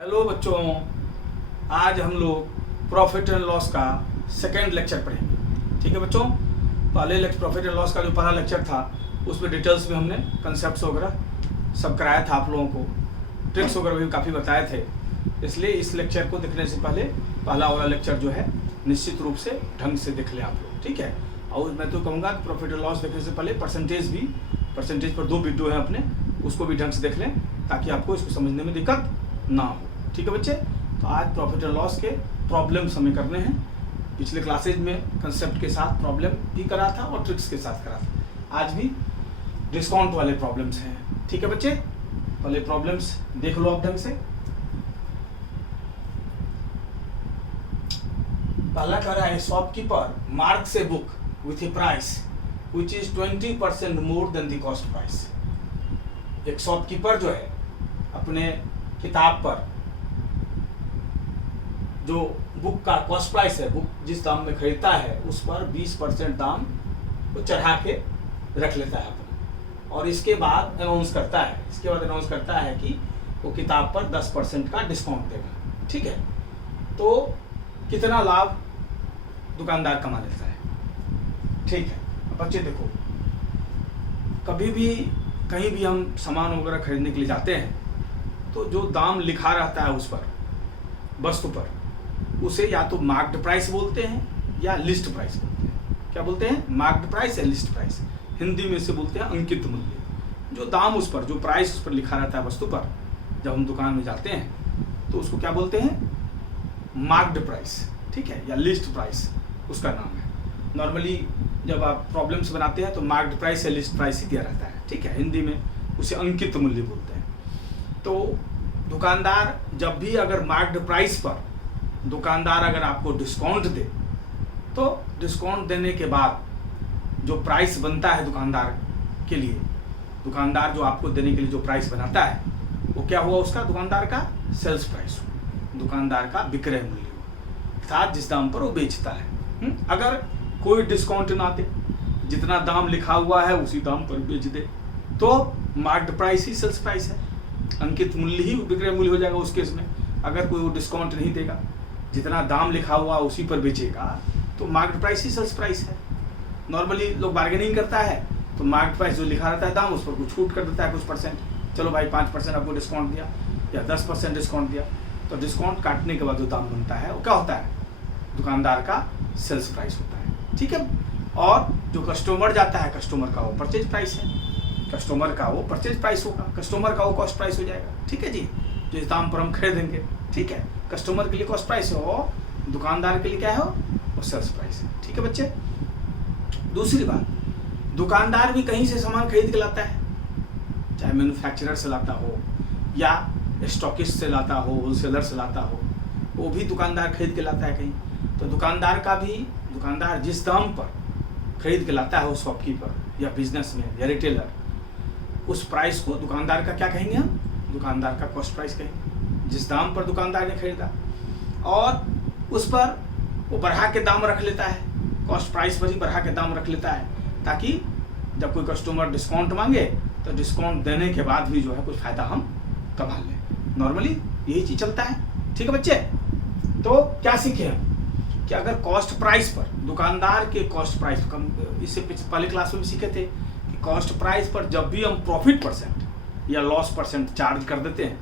Hello बच्चों, आज हम लोग प्रॉफिट एंड लॉस का सेकेंड लेक्चर पढ़ेंगे। ठीक है बच्चों, पहले प्रॉफिट एंड लॉस का जो पहला लेक्चर था उसमें डिटेल्स में हमने कंसेप्ट्स वगैरह सब कराया था, आप लोगों को ट्रिक्स वगैरह भी काफ़ी बताए थे। इसलिए इस लेक्चर को देखने से पहले पहला वाला लेक्चर जो है निश्चित रूप से ढंग से देख लें आप लोग। ठीक है, और मैं तो कहूँगा कि प्रॉफिट एंड लॉस देखने से पहले परसेंटेज पर 2 वीडियो है अपने, उसको भी ढंग से देख लें ताकि आपको इसको समझने में दिक्कत ना हो। ठीक है बच्चे, तो आज प्रॉफिट एंड लॉस के प्रॉब्लम्स हमें करने हैं। पिछले क्लासेज में कंसेप्ट के साथ प्रॉब्लम भी करा था और ट्रिक्स के साथ करा था। आज भी डिस्काउंट वाले प्रॉब्लम्स हैं। ठीक है बच्चे, पहले प्रॉब्लम्स देख लो आप ढंग से। पहला कह रहा है shopkeeper marks a book with A price which is 20% more than the cost price. एक शॉपकीपर जो है अपने किताब पर जो बुक का कॉस्ट प्राइस है, बुक जिस दाम में खरीदता है उस पर 20% दाम वो चढ़ा के रख लेता है अपना, और इसके बाद अनाउंस करता है कि वो किताब पर 10% का डिस्काउंट देगा। ठीक है, तो कितना लाभ दुकानदार कमा लेता है। ठीक है, अब बच्चे देखो, कभी भी कहीं भी हम सामान वगैरह खरीदने के लिए जाते हैं तो जो दाम लिखा रहता है उस पर, वस्तु पर, उसे या तो मार्क्ड प्राइस बोलते हैं या लिस्ट प्राइस बोलते हैं। क्या बोलते हैं? मार्क्ड प्राइस या लिस्ट प्राइस। हिंदी में से बोलते हैं अंकित मूल्य। जो दाम उस पर, जो प्राइस उस पर लिखा रहता है वस्तु पर, जब हम दुकान में जाते हैं तो उसको क्या बोलते हैं? Marked price. ठीक है, या लिस्ट प्राइस उसका नाम है। नॉर्मली जब आप प्रॉब्लम्स बनाते हैं तो मार्क्ड प्राइस या लिस्ट प्राइस ही दिया रहता है। ठीक है, हिंदी में उसे अंकित मूल्य बोलते हैं। तो दुकानदार जब भी अगर मार्क्ड प्राइस पर दुकानदार अगर आपको डिस्काउंट दे, तो डिस्काउंट देने के बाद जो प्राइस बनता है दुकानदार के लिए, दुकानदार जो आपको देने के लिए जो प्राइस बनाता है वो क्या हुआ? उसका दुकानदार का सेल्स प्राइस हुआ, दुकानदार का विक्रय मूल्य हुआ, अर्थात जिस दाम पर वो बेचता है। अगर कोई डिस्काउंट ना दे, जितना दाम लिखा हुआ है उसी दाम पर बेच दे, तो मार्क्ड प्राइस ही सेल्स प्राइस है, अंकित मूल्य ही विक्रय मूल्य हो जाएगा उस केस में। अगर कोई वो डिस्काउंट नहीं देगा, जितना दाम लिखा हुआ उसी पर बेचेगा, तो मार्केट प्राइस ही सेल्स प्राइस है। नॉर्मली लोग बार्गेनिंग करता है तो मार्केट प्राइस जो लिखा रहता है दाम, उस पर कुछ छूट कर देता है, कुछ परसेंट। चलो भाई 5% आपको डिस्काउंट दिया या 10% डिस्काउंट दिया, तो डिस्काउंट काटने के बाद जो दाम बनता है वो क्या होता है? दुकानदार का सेल्स प्राइस होता है। ठीक है, और जो कस्टमर जाता है, कस्टमर का वो परचेज प्राइस है, कस्टमर का वो परचेज प्राइस होगा, कस्टमर का वो कॉस्ट प्राइस हो जाएगा। ठीक है जी, जो इस दाम पर हम खरीदेंगे। ठीक है, कस्टमर के लिए कॉस्ट प्राइस है और दुकानदार के लिए क्या है? वो सेल्स प्राइस है। ठीक है बच्चे, दूसरी बात, दुकानदार भी कहीं से सामान खरीद के लाता है, चाहे मैन्युफैक्चरर से लाता हो या स्टॉकिस्ट से लाता हो, होलसेलर से लाता हो, वो भी दुकानदार खरीद के लाता है कहीं। तो दुकानदार जिस दाम पर खरीद के लाता है वो शॉपकीपर या बिजनेसमैन या रिटेलर, उस प्राइस को दुकानदार का क्या कहेंगे हम? दुकानदार का कॉस्ट प्राइस कहेंगे, जिस दाम पर दुकानदार ने खरीदा, और उस पर वो बढ़ा के दाम रख लेता है, कॉस्ट प्राइस पर ही बढ़ा के दाम रख लेता है, ताकि जब कोई कस्टमर डिस्काउंट मांगे तो डिस्काउंट देने के बाद भी जो है कुछ फायदा हम कमा लें। नॉर्मली यही चीज चलता है। ठीक है बच्चे, तो क्या सीखे हम कि अगर कॉस्ट प्राइस पर, दुकानदार के कॉस्ट प्राइस कम, इससे पहले क्लास में भी सीखे थे कि कॉस्ट प्राइस पर जब भी हम प्रॉफिट परसेंट या लॉस परसेंट चार्ज कर देते हैं,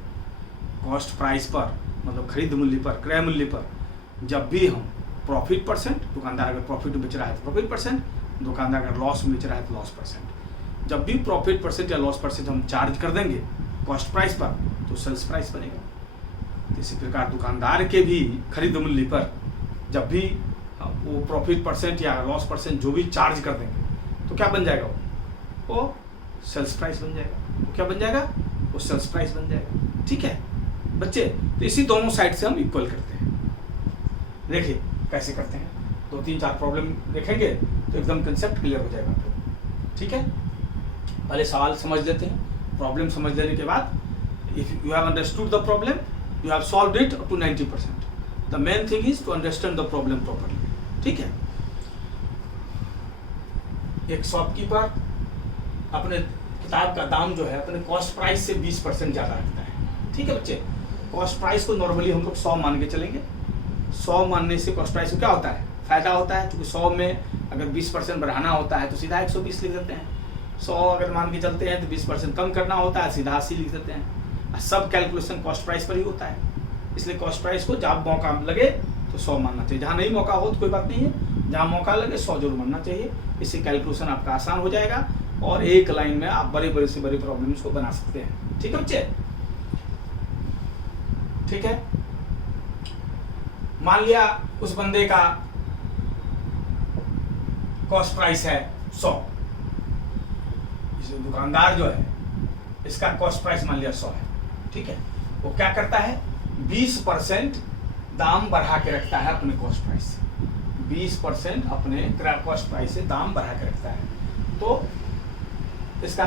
कॉस्ट प्राइस पर मतलब खरीद मूल्य पर, क्रय मूल्य पर, जब भी हम प्रॉफिट परसेंट, दुकानदार अगर प्रॉफिट में बेच रहा है तो प्रॉफिट परसेंट, दुकानदार अगर लॉस में बेच रहा है तो लॉस परसेंट, जब भी प्रॉफिट परसेंट या लॉस परसेंट हम चार्ज कर देंगे कॉस्ट प्राइस पर, तो सेल्स प्राइस बनेगा। इसी प्रकार दुकानदार के भी खरीद मूल्य पर जब भी वो प्रॉफिट परसेंट या लॉस परसेंट जो भी चार्ज कर देंगे तो क्या बन जाएगा? वो सेल्स प्राइस बन जाएगा। वो क्या बन जाएगा? वो सेल्स प्राइस बन जाएगा। ठीक है बच्चे, तो इसी दोनों साइड से हम इक्वल करते हैं। देखिए कैसे करते हैं, 2-3-4 प्रॉब्लम देखेंगे तो एकदम कंसेप्ट क्लियर हो जाएगा आपको। ठीक है, पहले सवाल समझ लेते हैं, प्रॉब्लम समझ लेने के बाद if you have understood the problem, you have solved it up to 90%। The main thing is to understand the problem properly. ठीक है, एक शॉपकीपर अपने किताब का दाम जो है अपने कॉस्ट प्राइस से 20% ज़्यादा रखता है। ठीक है बच्चे, कॉस्ट प्राइस को नॉर्मली हम लोग 100 मान के चलेंगे। 100 मानने से कॉस्ट प्राइस को क्या होता है, फायदा होता है, क्योंकि 100 में अगर 20% बढ़ाना होता है तो सीधा 120 लिख देते हैं। 100 अगर मान के चलते हैं तो 20% कम करना होता है, सीधा 80 लिख देते हैं। सब कैलकुलेशन कॉस्ट प्राइस पर ही होता है, इसलिए कॉस्ट प्राइस को जब मौका लगे तो 100 मानना चाहिए। जहाँ नहीं मौका हो तो कोई बात नहीं है, जहाँ मौका लगे 100 जरूर मानना चाहिए। इससे कैलकुलेशन आपका आसान हो जाएगा और एक लाइन में आप बड़े बड़े से बड़ी प्रॉब्लम्स को बना सकते हैं। ठीक है बच्चे, ठीक है। मान लिया उस बंदे का कॉस्ट प्राइस है 100, दुकानदार जो है इसका कॉस्ट प्राइस मान लिया 100 है, ठीक है। वो क्या करता है, 20% दाम बढ़ा के रखता है अपने कॉस्ट प्राइस से, 20% अपने कॉस्ट प्राइस से दाम बढ़ा के रखता है। तो इसका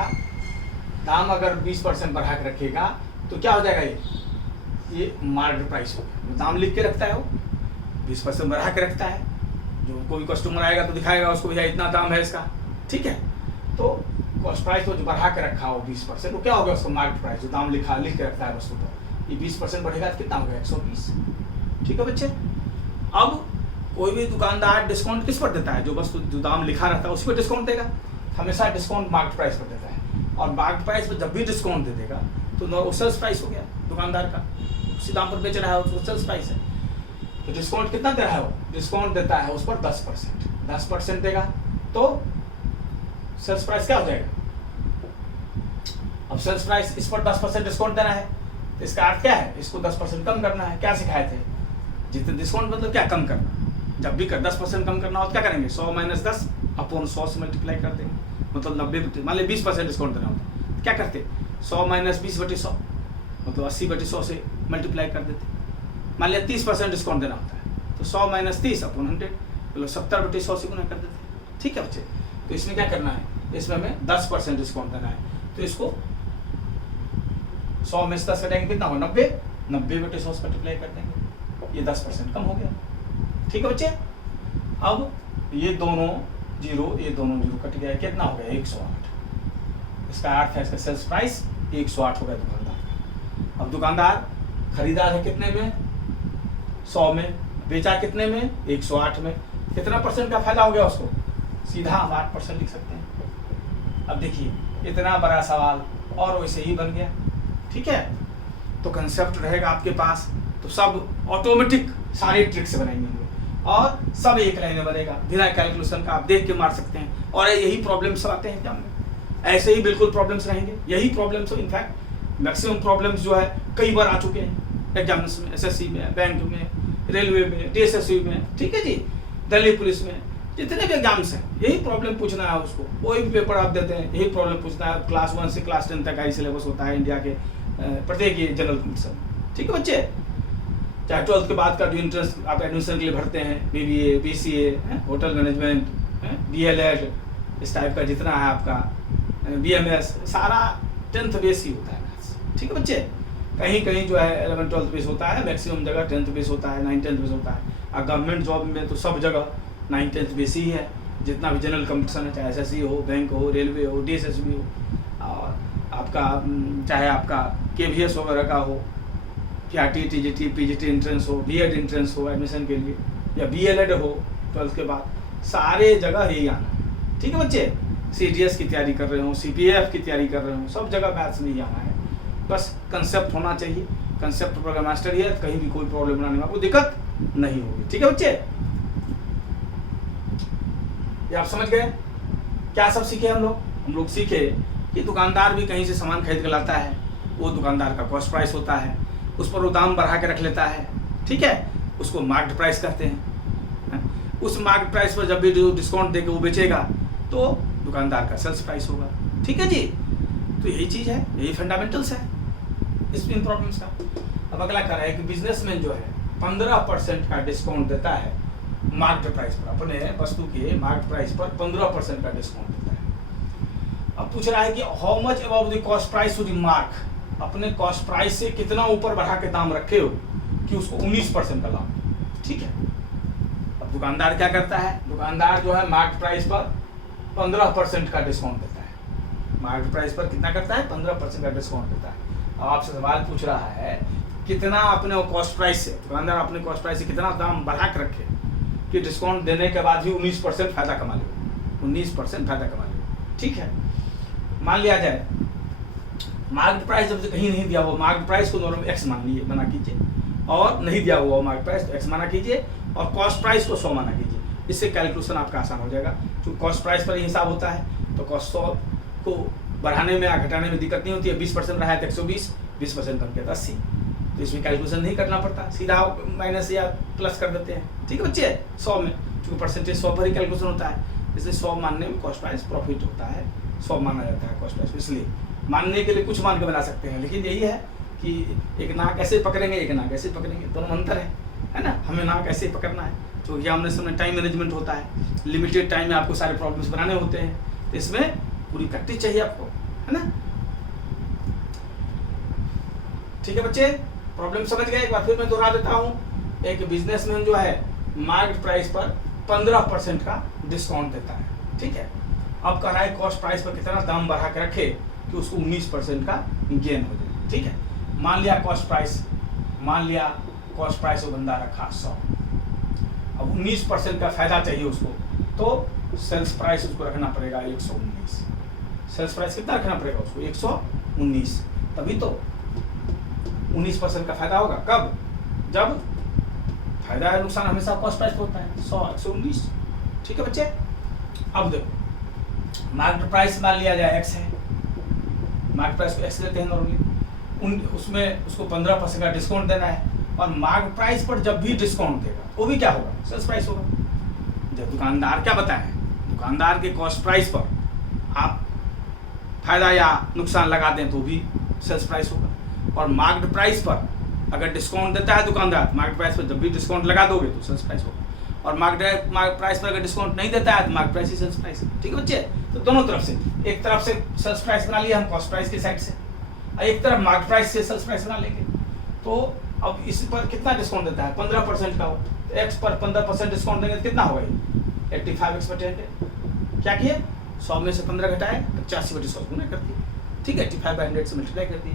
दाम अगर 20% बढ़ा के रखेगा तो क्या हो जाएगा, ये मार्केट प्राइस हो गया। दाम लिख के रखता है, वो 20% बढ़ा के रखता है। जो कोई कस्टमर आएगा तो दिखाएगा उसको, भैया इतना दाम है इसका, ठीक है। तो कॉस्ट प्राइस को जो बढ़ा के रखा हो 20%, वो क्या हो गया, उसका मार्केट प्राइस जो दाम लिख के रखता है वस्तु पर, ये 20% बढ़ेगा तो कितना हो गया, 120। ठीक है बच्चे। अब कोई भी दुकानदार डिस्काउंट किस पर देता है, जो वस्तु जो दाम लिखा रहता है उसी पर डिस्काउंट देगा। हमेशा डिस्काउंट मार्केट प्राइस पर देता है, और मार्केट प्राइस पर जब भी डिस्काउंट दे देगा तो वो सेल्स प्राइस हो गया दुकानदार का, उसी दाम पर बेच रहा है, उसको सेल्स प्राइस है। तो डिस्काउंट कितना दे रहा है, वो डिस्काउंट देता है उस पर 10%, 10% देगा तो सेल्स प्राइस क्या हो जाएगा। अब सेल्स प्राइस इस पर 10% डिस्काउंट देना है, तो इसका अर्थ क्या है, इसको 10% कम करना है। क्या सिखाए थे, जितने डिस्काउंट मतलब क्या कम करना, जब भी कर 10% कम करना हो तो क्या करेंगे, 100 - 10 अपॉन 100 से मल्टीप्लाई कर देंगे, मतलब 90, मान लीजिए 20% डिस्काउंट देना होता है, क्या करते 100 - 20/100 मतलब 80/100 से मल्टीप्लाई कर देते। मान लिया 30% डिस्काउंट देना होता है तो 100 - 30 अपॉन 100 मतलब 70/100 से गुना कर देते। ठीक है बच्चे। तो इसमें क्या करना है, इसमें हमें 10% डिस्काउंट देना है, तो इसको 100 में से 10 कटेंगे कितना हो, 90, 90/100 से मल्टीप्लाई कर देंगे, ये 10% कम हो गया। ठीक है बच्चे। अब ये दोनों जीरो कट गया, कितना हो गया, 108। इसका अर्थ है इसका सेल्स प्राइस 108 हो गया दुकानदार का। अब दुकानदार खरीदा है कितने में, 100 में, बेचा कितने में, 108 में, कितना परसेंट का फायदा हो गया उसको, सीधा हम 8% लिख सकते हैं। अब देखिए इतना बड़ा सवाल और वैसे ही बन गया। ठीक है, तो कंसेप्ट रहेगा आपके पास, तो सब ऑटोमेटिक सारी ट्रिक से बनाएंगे और सब एक लाइन में बनेगा, बिना कैलकुलेशन का आप देख के मार सकते हैं। और यही प्रॉब्लम्स आते हैं एग्जाम में, ऐसे ही बिल्कुल प्रॉब्लम्स रहेंगे, यही प्रॉब्लम्स, इनफैक्ट मैक्सिमम प्रॉब्लम्स जो है कई बार आ चुके हैं एग्जाम्स में, SSC में, बैंक में, रेलवे में, DSSC में, ठीक है जी, दिल्ली पुलिस में, जितने भी एग्जाम्स हैं यही प्रॉब्लम पूछना है उसको। कोई भी पेपर आप देते हैं यही प्रॉब्लम पूछना है। क्लास 1 से क्लास 10 तक का ही सिलेबस होता है इंडिया के प्रत्येक ये जनरल कॉम्पिटिशन। ठीक है बच्चे, चाहे 12th के बाद का जो इंट्रेंस आप एडमिशन के लिए भरते हैं, BBA, BCA, hotel management, DLED, इस टाइप का जितना है आपका BMS, सारा 10th बेस ही होता है मैथ्स। ठीक है बच्चे, कहीं कहीं जो है 11th 12th बेस होता है, मैक्सिमम जगह 10th बेस होता है, 9th 10th बेस होता है। और गवर्नमेंट जॉब में तो सब जगह 9th 10th बेस ही है, जितना भी जनरल कॉम्पिटिशन है, चाहे SSC हो, बैंक हो, रेलवे हो, DSSB हो, और आपका चाहे आपका KVS वगैरह का हो, PRT, TGT, PGT एंट्रेंस हो, B.Ed एंट्रेंस हो एडमिशन के लिए, या BLED हो 12th के बाद, सारे जगह यही आना है। ठीक है बच्चे, CDS की तैयारी कर रहे हो, CPF की तैयारी कर रहे हो, सब जगह मैथ्स में ही आना है। बस कंसेप्ट होना चाहिए, कंसेप्ट पर मास्टर ही है, कहीं भी कोई प्रॉब्लम बनाने में आपको दिक्कत नहीं होगी। ठीक है बच्चे, ये आप समझ गए। क्या सब सीखे हम लोग सीखे कि दुकानदार भी कहीं से सामान खरीद कर लाता है, वो दुकानदार का कॉस्ट प्राइस होता है, उस पर वो दाम बढ़ा के रख लेता है। ठीक है, उसको मार्केट प्राइस कहते हैं। उस मार्केट प्राइस पर जब भी जो डिस्काउंट देके वो बेचेगा तो दुकानदार का सेल्स प्राइस होगा। ठीक है जी, तो यही चीज़ है, यही फंडामेंटल्स है इस इन प्रॉब्लम्स का। अब अगला कर रहा है कि बिजनेसमैन जो है 15% का डिस्काउंट देता है मार्केट प्राइस पर, अपने वस्तु के मार्केट प्राइस पर 15% का डिस्काउंट देता है। अब पूछ रहा है कि how much above the cost price to the mark, अपने कॉस्ट प्राइस से कितना ऊपर बढ़ा के दाम रखे हो कि उसको 19% का लाभ। ठीक है, अब दुकानदार क्या करता है, दुकानदार जो है मार्केट प्राइस पर 15% का डिस्काउंट देता है। मार्केट प्राइस पर कितना करता है, 15% का डिस्काउंट देता है। अब आपसे सवाल पूछ रहा है कितना अपने कॉस्ट प्राइस से, दुकानदार अपने कॉस्ट प्राइस से कितना दाम बढ़ा के रखे कि डिस्काउंट देने के बाद भी 19% फायदा कमा ले, 19% फायदा कमा ले। ठीक है, मान लिया जाए मार्केट प्राइस जब से कहीं नहीं दिया हुआ, मार्केट प्राइस को नॉर्मल एक्स मान लीजिए, माना कीजिए, और नहीं दिया हुआ मार्केट प्राइस तो एक्स माना कीजिए, और कॉस्ट प्राइस को 100 माना कीजिए। इससे कैलकुलेशन आपका आसान हो जाएगा, क्योंकि कॉस्ट प्राइस पर ही हिसाब होता है। तो कॉस्ट 100 को बढ़ाने में या घटाने में दिक्कत नहीं होती है। 20% रहा है तो 120, 20% कम किया तो 80। तो इसमें कैलकुलेशन नहीं करना पड़ता, सीधा माइनस या प्लस कर देते हैं। ठीक है बच्चे, 100 में, क्योंकि परसेंटेज 100 पर ही कैलकुलेशन होता है, इसलिए 100 मानने में कॉस्ट प्राइस प्रॉफिट होता है, 100 माना जाता है कॉस्ट प्राइस। इसलिए मानने के लिए कुछ मान के बना सकते हैं, लेकिन यही है कि एक नाक ऐसे पकड़ेंगे, एक नाक ऐसे पकड़ेंगे, दोनों में अंतर है ना। हमें नाक ऐसे पकड़ना है, तो ये हमने समय टाइम मैनेजमेंट होता है, लिमिटेड टाइम में आपको सारे प्रॉब्लम्स बनाने होते हैं, तो इसमें पूरी प्रैक्टिस चाहिए आपको, है ना। ठीक है बच्चे, प्रॉब्लम समझ गए। एक बार फिर मैं दोहरा देता हूँ। एक बिजनेसमैन जो है मार्केट प्राइस पर 15% का डिस्काउंट देता है। ठीक है, अब कह रहा है कॉस्ट प्राइस पर कितना दाम बढ़ा के रखे कि उसको 19% का गेन हो जाए। ठीक है, मान लिया कॉस्ट प्राइस वो बंदा रखा 100, अब 19% का फायदा चाहिए उसको, तो सेल्स प्राइस उसको रखना पड़ेगा 119। सेल्स प्राइस कितना रखना पड़ेगा उसको? 119, तभी तो 19% का फायदा होगा। कब? जब फायदा है, नुकसान हमेशा कॉस्ट प्राइस पे होता है, 100 119। ठीक है बच्चे, अब देखो मार्केट प्राइस मान लिया जाए एक्स है, मार्केट प्राइस को एक्स लेते हैं नॉर्मली, उसमें उसको 15% का डिस्काउंट देना है, और मार्केट प्राइस पर जब भी डिस्काउंट देगा वो भी क्या होगा? सेल्स प्राइस होगा। जब दुकानदार क्या बताए, दुकानदार के कॉस्ट प्राइस पर आप फायदा या नुकसान लगा दें तो भी सेल्स प्राइस होगा, और मार्केट प्राइस पर अगर डिस्काउंट देता है दुकानदार, मार्केट प्राइस पर जब भी डिस्काउंट लगा दोगे तो सेल्स प्राइस होगा, और मार्केट प्राइस पर अगर डिस्काउंट नहीं देता है तो मार्केट प्राइस ही सेल्स प्राइस। ठीक है बच्चे, तो दोनों तरफ से, एक तरफ से सेल्स प्राइस बना लिया हम कॉस्ट प्राइस की साइड से, और एक तरफ मार्केट प्राइस से सेल्स प्राइस बना लेंगे। तो अब इस पर कितना डिस्काउंट देता है? 15% का हो, तो एक्स पर 15% डिस्काउंट देंगे तो कितना होगा ये? 85x/100। क्या किए? 100 में से 15 घटाए तो 85/100 गुना कर दिए। ठीक है, 85/100 से मल्टीप्लाई कर दिए।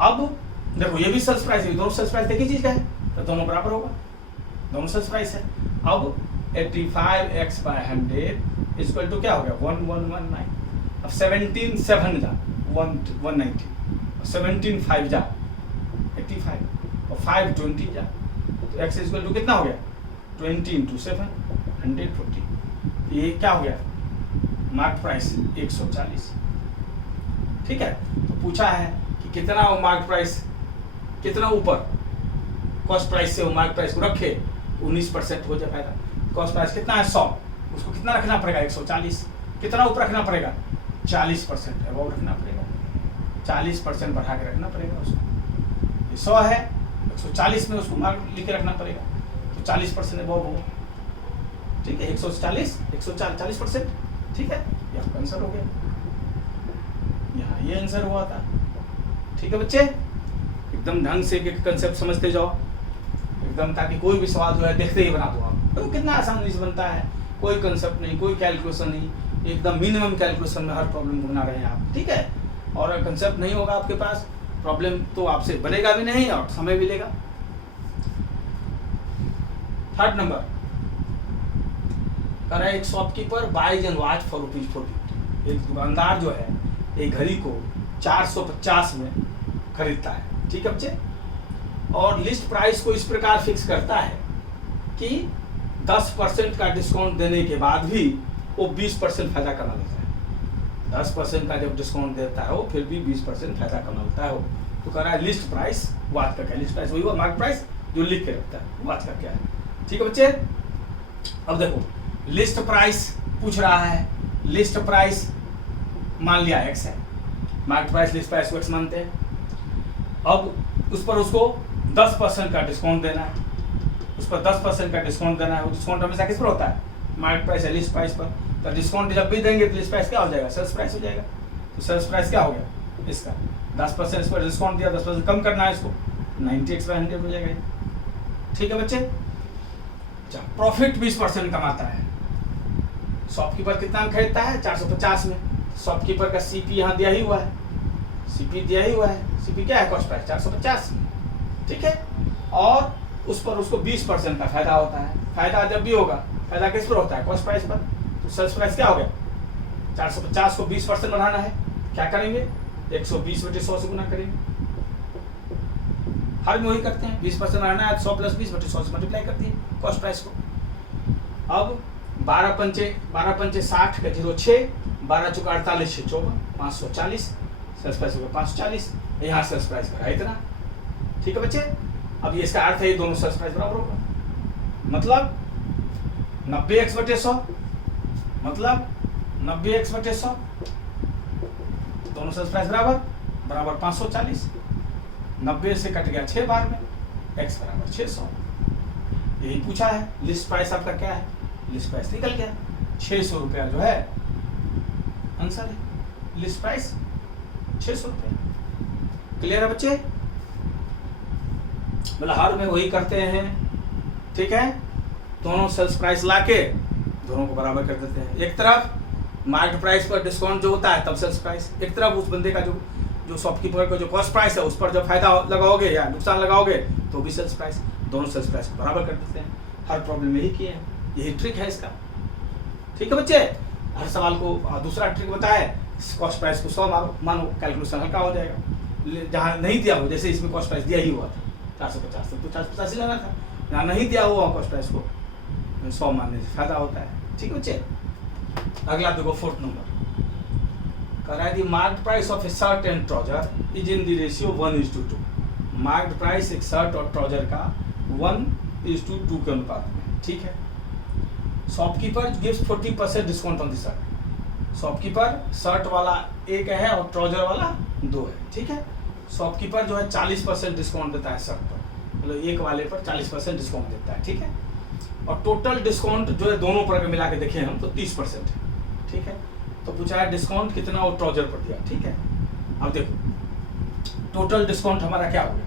अब देखो ये भी सेल्स प्राइस है, दोनों सेल्स प्राइस एक ही चीज का है, तो दोनों बराबर होगा, दोनों सेल्स प्राइस है। अब 85x/100 इक्वल टू क्या हो गया? 1119। अब 17 7 जा 190, 17 5 जा 85, और 5 20 जा, तो x इक्वल टू कितना हो गया? 20 × 7 140। ये क्या हो गया? Market price 140। ठीक है, तो पूछा है कि कितना वो मार्केट प्राइस, कितना ऊपर कॉस्ट प्राइस से वो मार्केट प्राइस को रखे 19% हो जाए फायदा। कॉस्ट प्राइस कितना है? 100, उसको कितना रखना पड़ेगा? 140। कितना ऊपर रखना पड़ेगा? 40% अबाउट रखना पड़ेगा, 40% बढ़ा के रखना पड़ेगा उसको। ये 100 है, 140 में उसको मार्क लिख के रखना पड़ेगा, तो 40% अबाउट होगा। ठीक है, 140%। ठीक है, ये आपका आंसर हो गया, यहाँ ये आंसर हुआ था। ठीक है बच्चे, एकदम ढंग से एक कंसेप्ट समझते जाओ एकदम, ताकि कोई भी सवाल जो है देखते ही बना दो आप। तो कितना आसानी से बनता है, कोई कंसेप्ट नहीं, कोई कैलकुलेशन नहीं, एकदम मिनिमम कैलकुलेशन में हर प्रॉब्लम को बना रहे हैं आप। ठीक है, और अगर कंसेप्ट नहीं होगा आपके पास, प्रॉब्लम तो आपसे बनेगा भी नहीं और समय भी लेगा। थर्ड नंबर कह रहा है एक shopkeeper buys an watch for ₹450। एक दुकानदार जो है एक घड़ी को 450 में खरीदता है। ठीक है बच्चे, और लिस्ट प्राइस को इस प्रकार फिक्स करता है कि 10% का डिस्काउंट देने के बाद भी वो 20% फायदा कमा लेता है। 10% का जब डिस्काउंट देता है वो फिर भी 20% फायदा कमा लेता है वो। तो कह रहा है लिस्ट प्राइस वॉच का क्या? लिस्ट प्राइस वही हुआ मार्केट प्राइस जो लिख के रखता है, वॉच का क्या है? ठीक है बच्चे, अब देखो लिस्ट प्राइस पूछ रहा है, लिस्ट प्राइस मान लिया x है, मार्केट प्राइस लिस्ट प्राइस को x मानते हैं। अब उस पर उसको 10% का डिस्काउंट देना है, उस पर 10% का डिस्काउंट देना है। वो डिस्काउंट हमेशा किस पर होता है? मार्केट प्राइस है लिस्ट प्राइस पर। तो डिस्काउंट जब भी देंगे तो लिस्ट प्राइस क्या हो जाएगा? सेल्स प्राइस हो जाएगा। तो सेल्स प्राइस क्या हो गया इसका? 10% इस पर डिस्काउंट दिया, 10% कम करना है इसको, 90x/100 हो जाएगा। ठीक है बच्चे, अच्छा प्रॉफिट 20% कमाता है। शॉपकीपर कितना में खरीदता है? 450 में। शॉपकीपर का सीपी यहाँ दिया ही हुआ है, सीपी दिया ही हुआ है। सीपी क्या है? Cost price 450। ठीक है, और उस पर उसको 20% का फायदा होता है। फायदा जब भी होगा, फायदा किस पर होता है? कॉस्ट प्राइस पर। तो सेल्स प्राइस क्या हो गया? 450 को 20% बढ़ाना है, क्या करेंगे? 120/100 से गुना करेंगे। हर में वही करते हैं, 20% बढ़ाना है 100 + 20/100 से मल्टीप्लाई करती है कॉस्ट प्राइस को। अब 12 पंचे 60 का 06, 12 चौका 48, 6 54, 540, सेल्स प्राइस होगा 540। यहाँ सेल्स प्राइस बढ़ा इतना, ठीक है बच्चे। अब ये इसका अर्थ है ये दोनों सेल्स प्राइस बराबर होगा, मतलब 90x/100, मतलब 90x/100, दोनों सेल्स प्राइस बराबर 540। 90 से कट गया 6 बार में, x बराबर 600। यही पूछा है। लिस्ट प्राइस आपका क्या है? लिस्ट प्राइस निकल गया, 600 रुपया जो है आंसर है। लिस्ट प्राइस 600 रुपया। क्लियर है बच्चे? मतलब हर में वही करते हैं, ठीक है। दोनों सेल्स प्राइस लाके दोनों को बराबर कर देते हैं। एक तरफ मार्केट प्राइस पर डिस्काउंट जो होता है तब सेल्स प्राइस, एक तरफ उस बंदे का जो शॉपकीपर का जो कॉस्ट प्राइस है उस पर जब फायदा लगाओगे या नुकसान लगाओगे तो भी सेल्स प्राइस, दोनों सेल्स प्राइस को बराबर कर देते हैं। हर प्रॉब्लम में यही किए हैं, यही ट्रिक है इसका, ठीक है बच्चे। हर सवाल को दूसरा ट्रिक बताया, कॉस्ट प्राइस को 100 मानो, कैलकुलेशन हल्का हो जाएगा। जहाँ नहीं दिया हो, जैसे इसमें कॉस्ट प्राइस दिया ही हुआ था 450, तो 450 ही लेना था। जहाँ नहीं दिया हुआ कॉस्ट प्राइस को 100 मानने से फायदा होता है, ठीक है बच्चे। अगला देखो 4th नंबर, कह रहा है दी market price of A shirt and trouser is in the ratio 1:2। Market price एक शर्ट और ट्राउजर का 1:2 के अनुपात में, ठीक है। Shopkeeper gives 40% discount on the shirt. Shopkeeper shirt वाला एक है और ट्राउजर वाला 2 है, ठीक है। शॉपकीपर जो है 40% डिस्काउंट देता है शर्ट पर, मतलब एक वाले पर 40% डिस्काउंट देता है, ठीक है। और टोटल डिस्काउंट जो है दोनों पर अगर मिला के देखें हम तो 30% है, ठीक है। तो पूछा है डिस्काउंट कितना वो ट्राउजर पर दिया, ठीक है। अब देखो टोटल डिस्काउंट हमारा क्या हो गया?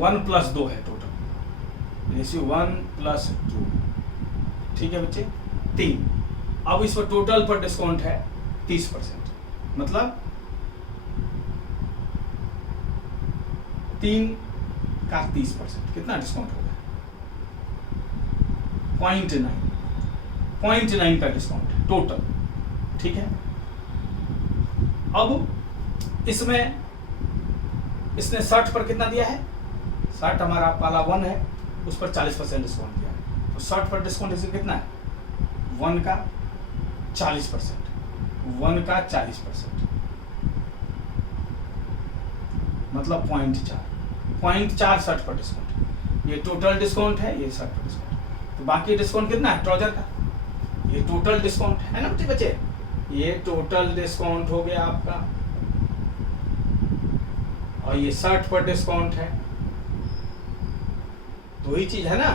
1 + 2 है टोटल, रेशियो 1 + 2, ठीक है बच्चे, 3। अब इस पर टोटल पर डिस्काउंट है 30%, मतलब 3 का 30%, कितना डिस्काउंट हो गया? 0.9 का डिस्काउंट है टोटल, ठीक है। अब इसमें इसने 60 पर कितना दिया है? 60 हमारा वाला 1 है, उस पर 40% डिस्काउंट दिया है, तो 60 पर डिस्काउंट इसमें कितना है? 1 का 40%, 1 का 40%, मतलब 0.4 60 पर डिस्काउंट। ये टोटल डिस्काउंट है, ये 60 पर डिस्काउंट। तो बाकी डिस्काउंट कितना है ट्राउजर का? ये टोटल डिस्काउंट है ना बच्चे, ये टोटल डिस्काउंट हो गया आपका, और ये 60 पर डिस्काउंट है। दो ही चीज है ना,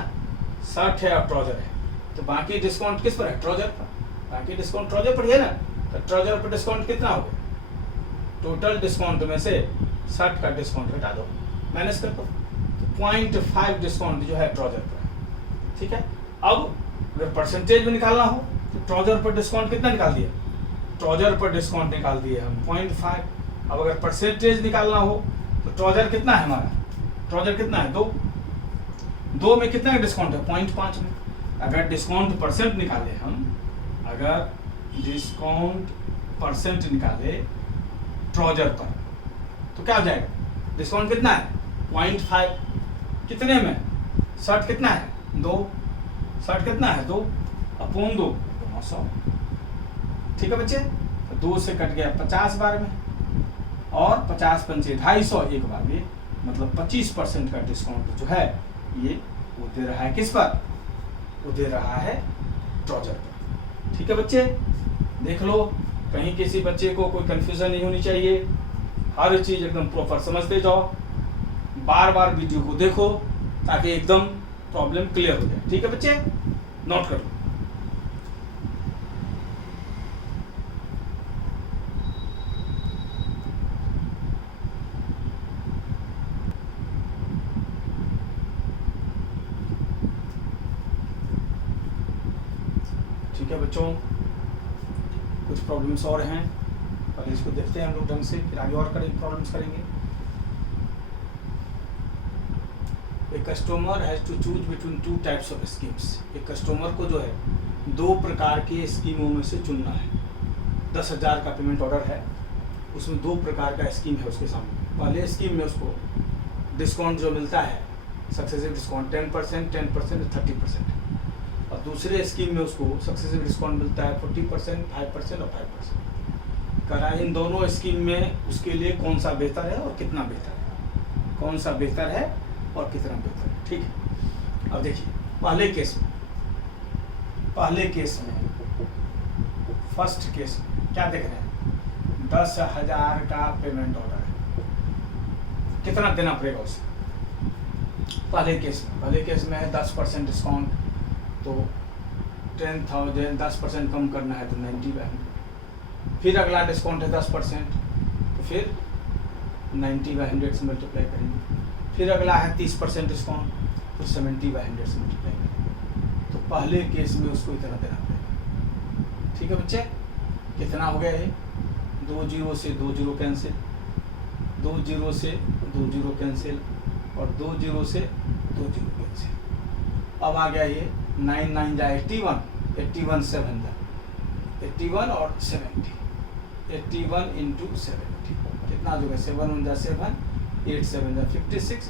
60 है और ट्राउजर है, तो बाकी डिस्काउंट किस पर है? ट्राउजर पर। बाकी डिस्काउंट ट्राउजर पर है ना, तो ट्राउजर पर डिस्काउंट कितना हो गया? टोटल डिस्काउंट में से 60 का डिस्काउंट घटा दो, माइनस कर दो, तो 0.5 डिस्काउंट जो है ट्राउजर पर, ठीक है। अब अगर परसेंटेज में निकालना हो तो ट्राउजर पर डिस्काउंट कितना निकाल दिया? ट्राउजर पर डिस्काउंट निकाल दिए हम 0.5। अब अगर परसेंटेज निकालना हो तो ट्राउजर कितना है हमारा? ट्राउजर कितना है? 2 में कितना का डिस्काउंट है? 0.5 में। अगर डिस्काउंट परसेंट निकाले हम, अगर डिस्काउंट परसेंट निकाले ट्राउजर पर तो क्या हो जाएगा? डिस्काउंट कितना है? 0.5। कितने में? 60 कितना है? 2। 60 कितना है? 2/2, 900, ठीक है बच्चे। तो 2 से कट गया 50 बार में, और 50 पंचे 250 एक बार में, मतलब 25% का डिस्काउंट जो है ये वो दे रहा है किस पर? वो दे रहा है ट्राउजर पर, ठीक है बच्चे। देख लो, कहीं किसी बच्चे को कोई कंफ्यूजन नहीं होनी चाहिए, हर चीज एकदम प्रॉपर समझते जाओ, बार बार वीडियो को देखो ताकि एकदम प्रॉब्लम क्लियर हो जाए, ठीक है बच्चे। नोट कर लो। ठीक है बच्चों, कुछ प्रॉब्लम्स और हैं, पहले इसको देखते हैं हम लोग ढंग से, फिर आगे और प्रॉब्लम्स करेंगे। A customer has to choose between two types of schemes. एक कस्टमर को जो है 2 प्रकार के स्कीमों में से चुनना है। 10,000 का पेमेंट ऑर्डर है, उसमें 2 प्रकार का स्कीम है उसके सामने। पहले स्कीम में उसको डिस्काउंट जो मिलता है, सक्सेसिव डिस्काउंट 10%, 10% 30%, और दूसरे स्कीम में उसको सक्सेसिव डिस्काउंट मिलता है 40%, 5% और 5%। कह रहा है इन दोनों स्कीम में उसके लिए कौन सा बेहतर है और कितना बेहतर है, कौन सा बेहतर है और कितना बेहतर है। ठीक है, अब देखिए पहले केस में फर्स्ट केस में क्या देख रहे हैं, 10,000 का पेमेंट ऑर्डर है, कितना देना पड़ेगा उसे। पहले केस में है 10% डिस्काउंट, तो 10,000 10% कम करना है तो 90/100। फिर अगला डिस्काउंट है 10%, तो फिर 90/100 से मल्टीप्लाई करेंगे। फिर अगला है 30% डिस्काउंट, तो 70/100 से मल्टीप्लाई करेंगे। तो पहले केस में उसको इतना देना पड़ेगा। ठीक है बच्चे, कितना हो गया ये, 2 0 से 2 0 कैंसिल, 2 0 से 2 0 कैंसिल, और 2 0 से 2 0 कैंसिल। अब आ गया ये 9 9 जा 81, 81 7 जा 81 और 70, 81 × 70 कितना जो है 7 1 जा 7, 8 7 जा 56,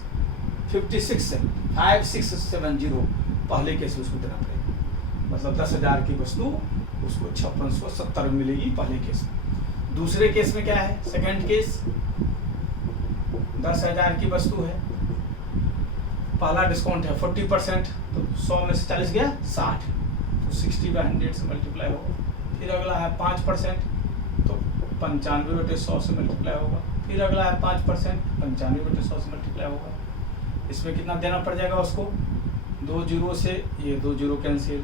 56 7 5 6 7 0 पहले केस में उसको देना पड़ेगा। मतलब 10,000 की वस्तु उसको 5670 में मिलेगी पहले केस में। दूसरे केस में क्या है, सेकंड केस 10,000 की वस्तु है, पहला डिस्काउंट है 40%, तो 100 में से 40 गया 60, तो 60/100 से मल्टीप्लाई होगा। फिर अगला है 5%, तो 95/100 से मल्टीप्लाई होगा। फिर अगला है 5%, 95/100 से मल्टीप्लाई होगा। इसमें कितना देना पड़ जाएगा उसको, 2 0 से ये 2 0 कैंसिल,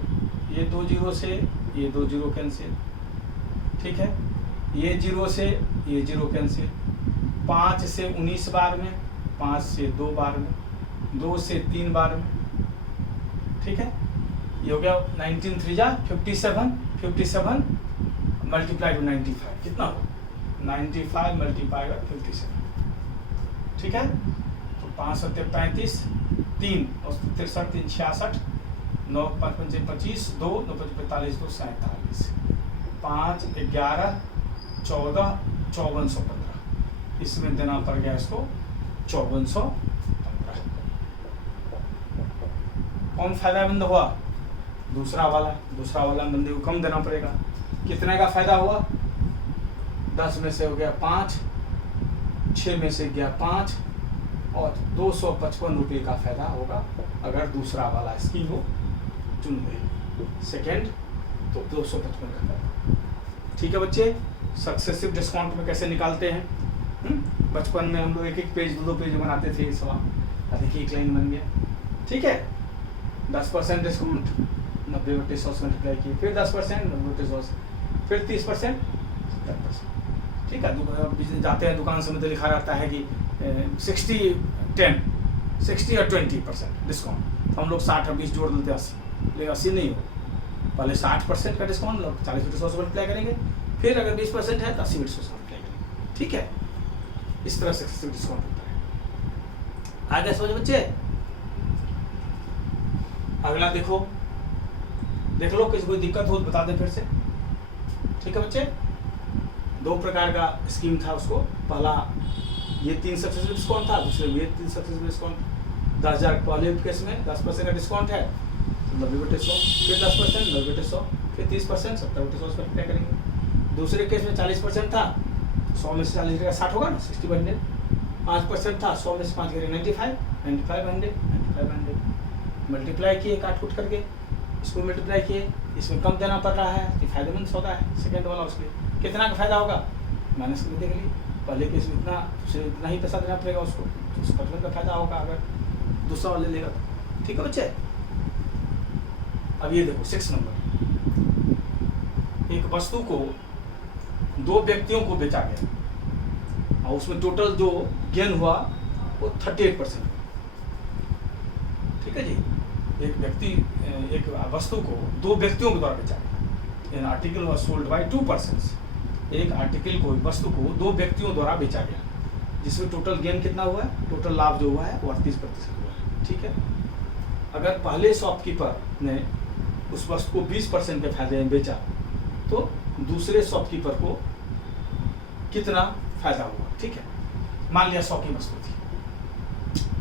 ये 2 0 से ये 2 0 कैंसिल, ठीक है, ये 0 से ये 0 कैंसिल, 5 से 19 बार में, 5 से 2 बार में, 2 से 3 बार में, ठीक है। ये हो गया 19 3 जा 57, 57 मल्टीप्लाई टू 95 कितना हो, 95 मल्टीप्लाई बाय 57, ठीक है। तो 5 7 35, 3 और 63 3 66, 9 5 5 25, 2 9 5 45, 2 47, 5 11 14 5415, इसमें देना पड़ गया इसको 5415। कौन फायदामंद हुआ, दूसरा वाला बंदे को कम देना पड़ेगा। कितने का फायदा हुआ, 10 में से हो गया 5, 6 में से गया 5, और 255 रुपये का फायदा होगा अगर दूसरा वाला स्कीम हो चुन ले। सेकेंड तो 255 का फायदा। ठीक है बच्चे, सक्सेसिव डिस्काउंट में कैसे निकालते हैं, बचपन में हम लोग 1-1 पेज 2-2 पेज बनाते थे इस सवाल। देखिए एक लाइन बन गया, ठीक है। 10% डिस्काउंट 90/100 से मल्टीप्लाई किए, फिर 10% 90/100 से, फिर 30% 70%, ठीक है। जाते हैं दुकान से मतलब लिखा रहता है कि 60 10 60 और 20% डिस्काउंट, तो हम लोग 60 और 20 जोड़ देते हैं 80, लेकिन 80 नहीं हो, पहले 60% का डिस्काउंट लोग 40/100 से मल्टीप्लाई करेंगे, फिर अगर 20% है तो 80/100 से मल्टीप्लाई करेंगे, ठीक है। इस तरह से डिस्काउंट होता है। आगे समझ बच्चे, अगला देख लो, किसी कोई दिक्कत हो तो बता दें फिर से, ठीक है बच्चे। 2 प्रकार का स्कीम था उसको, पहला ये 3 सक्सेसिव डिस्काउंट था, दूसरे में 3 सक्सेसिव डिस्काउंट। 10,000 पहले केस में 10% का डिस्काउंट है 90/100, फिर 10% 90/100, फिर 30% 70/100 से मल्टीप्लाई करेंगे। दूसरे केस में 40% था, 100 में से 40 60 होगा ना, 60/100। 5% था, 100 में से 5 करेंगे 95, 95/100, 95/100 मल्टीप्लाई किए, काट कूट करके इसको मल्टीप्लाई किए, इसमें कम देना पड़ रहा है कि फायदेमंद होता है सेकेंड वाला। उसके कितना का फायदा होगा, माइनस करके देख लीजिए, पहले केस में इतना ही पैसा देना पड़ेगा उसको, 155 का फायदा होगा अगर दूसरा वाला लेगा तो, ठीक है बच्चे। अब ये देखो 6 नंबर, एक वस्तु को 2 व्यक्तियों को बेचा गया और उसमें टोटल जो गेन हुआ वो 38%, ठीक है जी। एक वस्तु को 2 व्यक्तियों के द्वारा बेचा गया, an article was sold by 2 persons. एक आर्टिकल को, वस्तु को 2 व्यक्तियों द्वारा बेचा गया, जिसमें टोटल गेन कितना हुआ है, टोटल लाभ जो हुआ है वो 38% हुआ है, ठीक है। अगर पहले शॉपकीपर ने उस वस्तु को 20% के फायदे में बेचा तो दूसरे शॉपकीपर को कितना फायदा हुआ, ठीक है। मान लिया 100 की वस्तु थी,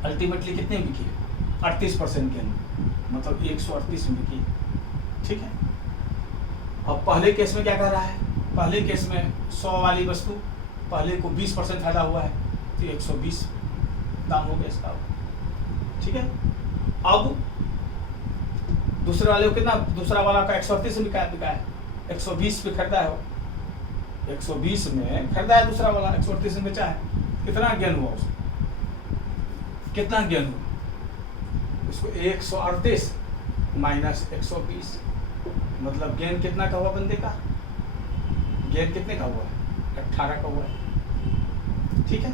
अल्टीमेटली कितने बिकी है, 38% के अंदर, मतलब 138 में बिकी, ठीक है। अब पहले केस में क्या कर रहा है, पहले केस में 100 वाली वस्तु पहले को 20% फायदा हुआ है तो 120 दाम हो गया इसका, ठीक है। अब दूसरे वाले को कितना, दूसरा वाला का 138 में बिका है, 120 पे खरीदा है, 120 में खरीदा है दूसरा वाला, 138 में बेचा है, कितना गेन हुआ उसको, कितना गेन हुआ उसको, 138 माइनस 120, मतलब गेन कितना का हुआ बंदे का, गेन कितने का हुआ है, 18 का हुआ है, ठीक है।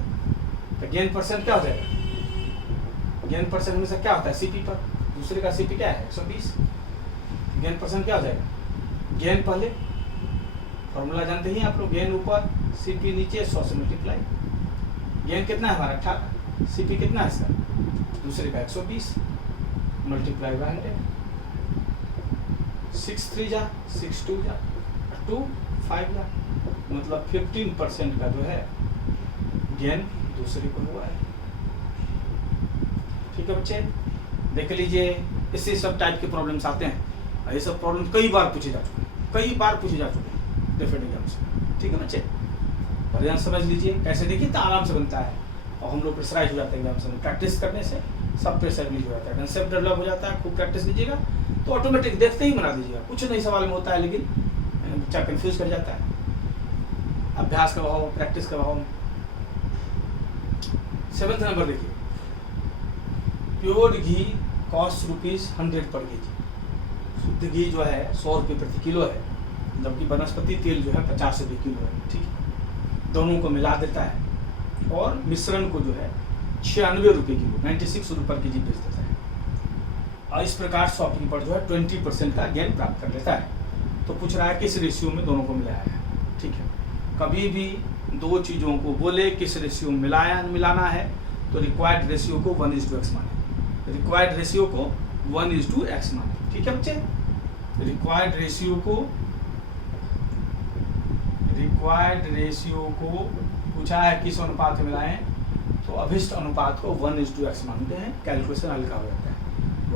तो गेन परसेंट क्या हो जाएगा, गेन परसेंट हमेशा क्या होता है सीपी पर, दूसरे का सीपी क्या है 120, गेन परसेंट क्या हो जाएगा, गेन पहले फॉर्मूला जानते ही आप लोग, गेन ऊपर सीपी नीचे 100 से मल्टीप्लाई, गेन कितना है हमारा 18, सीपी कितना है इसका, दूसरे का 120 मल्टीप्लाई बाय 100, 6 3 जा 6 2 जा 2 5 जा, मतलब 15% का जो है गेन दूसरे को हुआ है, ठीक है बच्चे। देख लीजिए इससे सब टाइप के प्रॉब्लम्स आते हैं, ये सब प्रॉब्लम कई बार पूछे जा चुके हैं, कई बार पूछे जा चुके हैं डिफरेंट एग्जाम से, ठीक है बच्चे। बढ़िया समझ लीजिए, कैसे देखिए तो आराम से बनता है, और हम लोग प्रेशराइज हो जाते हैं एग्जाम से, प्रैक्टिस करने से सब प्रेशर रिलीज हो जाता है, कंसेप्ट डेवलप हो जाता है, खूब प्रैक्टिस कीजिएगा तो ऑटोमेटिक देखते ही बना दीजिएगा, कुछ नहीं सवाल में होता है, लेकिन बच्चा कंफ्यूज कर जाता है, अभ्यास का भाव, प्रैक्टिस का भाव। 7th नंबर देखिए, प्योर घी कॉस्ट ₹100 पर केजी, शुद्ध घी जो है 100 रुपये प्रति किलो है, जबकि वनस्पति तेल जो है 50 रुपये किलो है, ठीक है। दोनों को मिला देता है और मिश्रण को जो है 96 रुपये किलो 96 रुपये पर केजी बेच देता है, और इस प्रकार शॉपकीपर जो है 20% का गेन प्राप्त कर लेता है। तो पूछ रहा है किस रेशियो में दोनों को मिलाया है, ठीक है। कभी भी दो चीज़ों को बोले किस रेशियो में मिलाना है तो रिक्वायर्ड रेशियो को 1:x माने, रिक्वायर्ड रेशियो को 1:x माने, ठीक है बच्चे। रिक्वायर्ड रेशियो को पूछा है किस अनुपात में मिलाएं, तो अभिष्ट अनुपात को 1:x मानते हैं, कैलकुलेशन हल्का हो जाता है।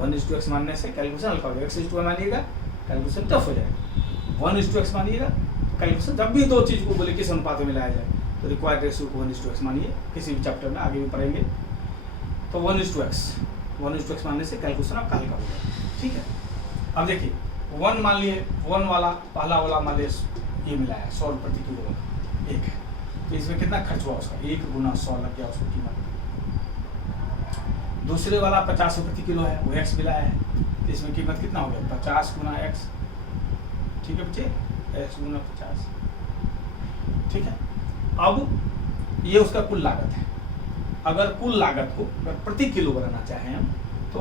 1:x मानने से कैलकुलेशन हल्का हो जाएगा, x:2 मानिएगा कैलकुलेशन टफ हो जाएगा, 1:x मानिएगा तो कैलकुलेशन, जब भी दो चीज़ को बोले किस अनुपात में मिलाया जाए तो रिक्वायर्ड रेशियो को 1:x मानिए, किसी भी चैप्टर में आगे भी पढ़ेंगे तो 1:x मानने से कैलकुलेशन आपका हल्का हो जाएगा, ठीक है। अब देखिए 1 मान लिए, 1 वाला पहला वाला मान लिए ये मिला है 100 रुपये प्रति किलो वाला 1 है, तो इसमें कितना खर्च हुआ उसका, 1 × 100 लग गया उसको कीमत। दूसरे वाला 50 रुपये प्रति किलो है, वो x मिला है, तो इसमें कीमत कितना हो गया 50 × x, ठीक है बच्चे, x × 50, ठीक है। अब ये उसका कुल लागत है, अगर कुल लागत को अगर प्रति किलो बनाना चाहें हम तो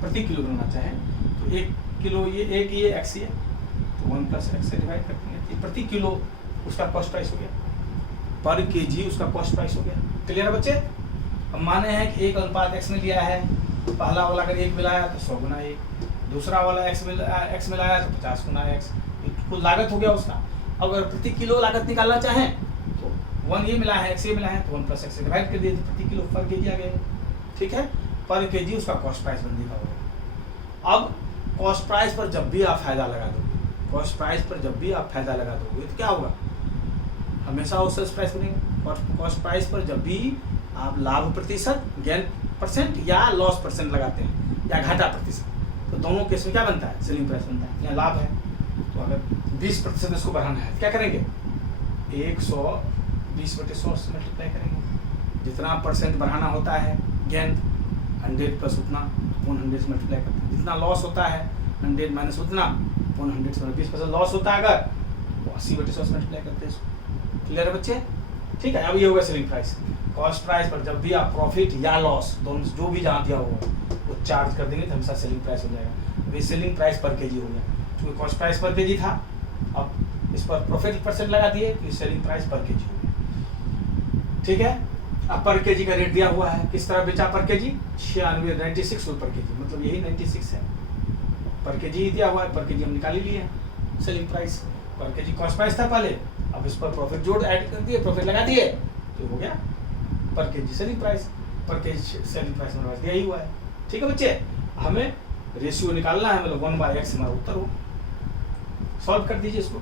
प्रति किलो बनाना चाहें तो 1 किलो ये x है तो 1 + x से डिवाइड करते हैं, प्रति किलो उसका कॉस्ट प्राइस हो गया, पर केजी उसका कॉस्ट प्राइस हो गया, क्लियर है बच्चे। अब माने हैं कि 1:x में लिया है, तो पहला वाला अगर 1 मिलाया तो 100 × 1, दूसरा वाला x मिलाया तो 50 × x, कुल लागत हो गया उसका। अगर प्रति किलो लागत निकालना चाहें तो 1 ये मिला है, x ये मिला है, तो 1 + x से डिवाइड कर दिए तो प्रति किलो पर केजी आ गया, ठीक है। पर केजी उसका कॉस्ट प्राइस बन देगा। अब कॉस्ट प्राइस पर जब भी आप फायदा लगा दोगे, कॉस्ट प्राइस पर जब भी आप फायदा लगा दोगे तो क्या होगा, हमेशा वो सेल्स प्राइस बनेगा। कॉस्ट प्राइस पर जब भी आप लाभ प्रतिशत, गेन परसेंट या लॉस परसेंट लगाते हैं या घाटा प्रतिशत, तो दोनों केस में क्या बनता है, सेलिंग प्राइस बनता है। या लाभ है तो अगर 20% इसको बढ़ाना है क्या करेंगे, 120/100 से मल्टीप्लाई करेंगे, जितना परसेंट बढ़ाना होता है गेन 100 प्लस उतना 100 से मल्टीप्लाई करते हैं, जितना लॉस होता है 100 माइनस उतना 100 से 20% लॉस होता है अगर तो 80/100 से मल्टीप्लाई करते हैं इसको, क्लियर है बच्चे, ठीक है। अब ये होगा सेलिंग प्राइस। कॉस्ट प्राइस पर जब भी आप प्रॉफिट या लॉस दोनों जो भी जहाँ दिया होगा वो चार्ज कर देंगे तो हमेशा सेलिंग प्राइस हो जाएगा। अभी सेलिंग प्राइस पर केजी हो गया, क्योंकि कॉस्ट प्राइस पर केजी था, अब इस पर प्रॉफिट परसेंट लगा दिए तो सेलिंग प्राइस पर केजी हो गया, ठीक है। अब पर केजी का रेट दिया हुआ है, किस तरह बेचा पर केजी, 96 रुपये पर केजी, मतलब यही 96 है, पर केजी ही दिया हुआ है, पर केजी हम निकाल ही लिए हैं। सेलिंग प्राइस पर केजी कॉस्ट प्राइस था पहले, अब इस पर प्रॉफिट जोड़ ऐड कर दिए, प्रॉफिट लगा दिए, तो हो गया पर केजी सेलिंग प्राइस, पर केजी सेलिंग प्राइस हमारे पास दिया ही हुआ है। ठीक है बच्चे, हमें रेशियो निकालना है, मतलब 1/x हमारा उत्तर हो। सॉल्व कर दीजिए इसको,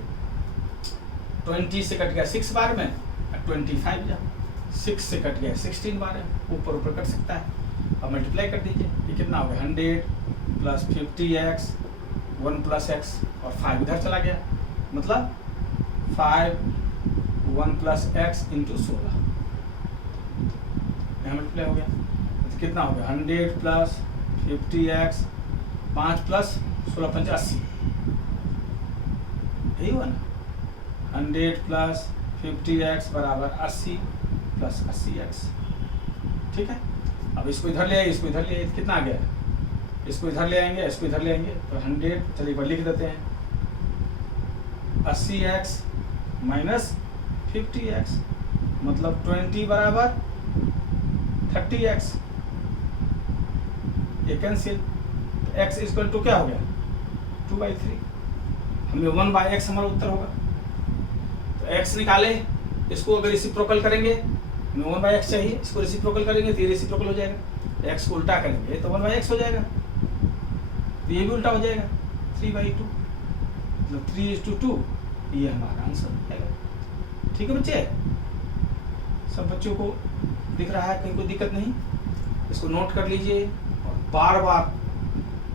20 से कट गया 6 बार में, 25 जा, 6 से कट गया 16 बार है, ऊपर ऊपर कट सकता है। अब मल्टीप्लाई कर दीजिए, ये कितना हो गया 100 प्लस 50x 1 प्लस x और 5 इधर चला गया, मतलब 5 1 प्लस x इंटू 16, यहाँ मल्टीप्लाई हो गया, तो कितना हो गया 100 प्लस 50x 5 प्लस 16 5 80, यही हुआ ना, 100 प्लस 50x बराबर 80 प्लस 80x। ठीक है, अब इसको इधर ले आइए, इसको इधर ले आइए, कितना आ गया, इसको इधर ले आएंगे, इसको इधर ले आएंगे, तो 100, चलिए एक बार लिख देते हैं, 80x माइनस 50x मतलब 20 बराबर 30x, ये कैंसिल, x इक्वल टू क्या हो गया 2/3, हमें 1/x हमारा उत्तर होगा। तो x निकाले, इसको अगर रेसिप्रोकल करेंगे, हमें 1/x चाहिए, इसको रेसिप्रोकल करेंगे तो ये रेसिप्रोकल हो जाएगा, x को उल्टा करेंगे तो 1/x हो जाएगा, तो ये भी उल्टा हो जाएगा 3/2, मतलब 3:2, ये हमारा आंसर आएगा। ठीक है बच्चे, सब बच्चों को दिख रहा है, कहीं कोई दिक्कत नहीं, इसको नोट कर लीजिए और बार बार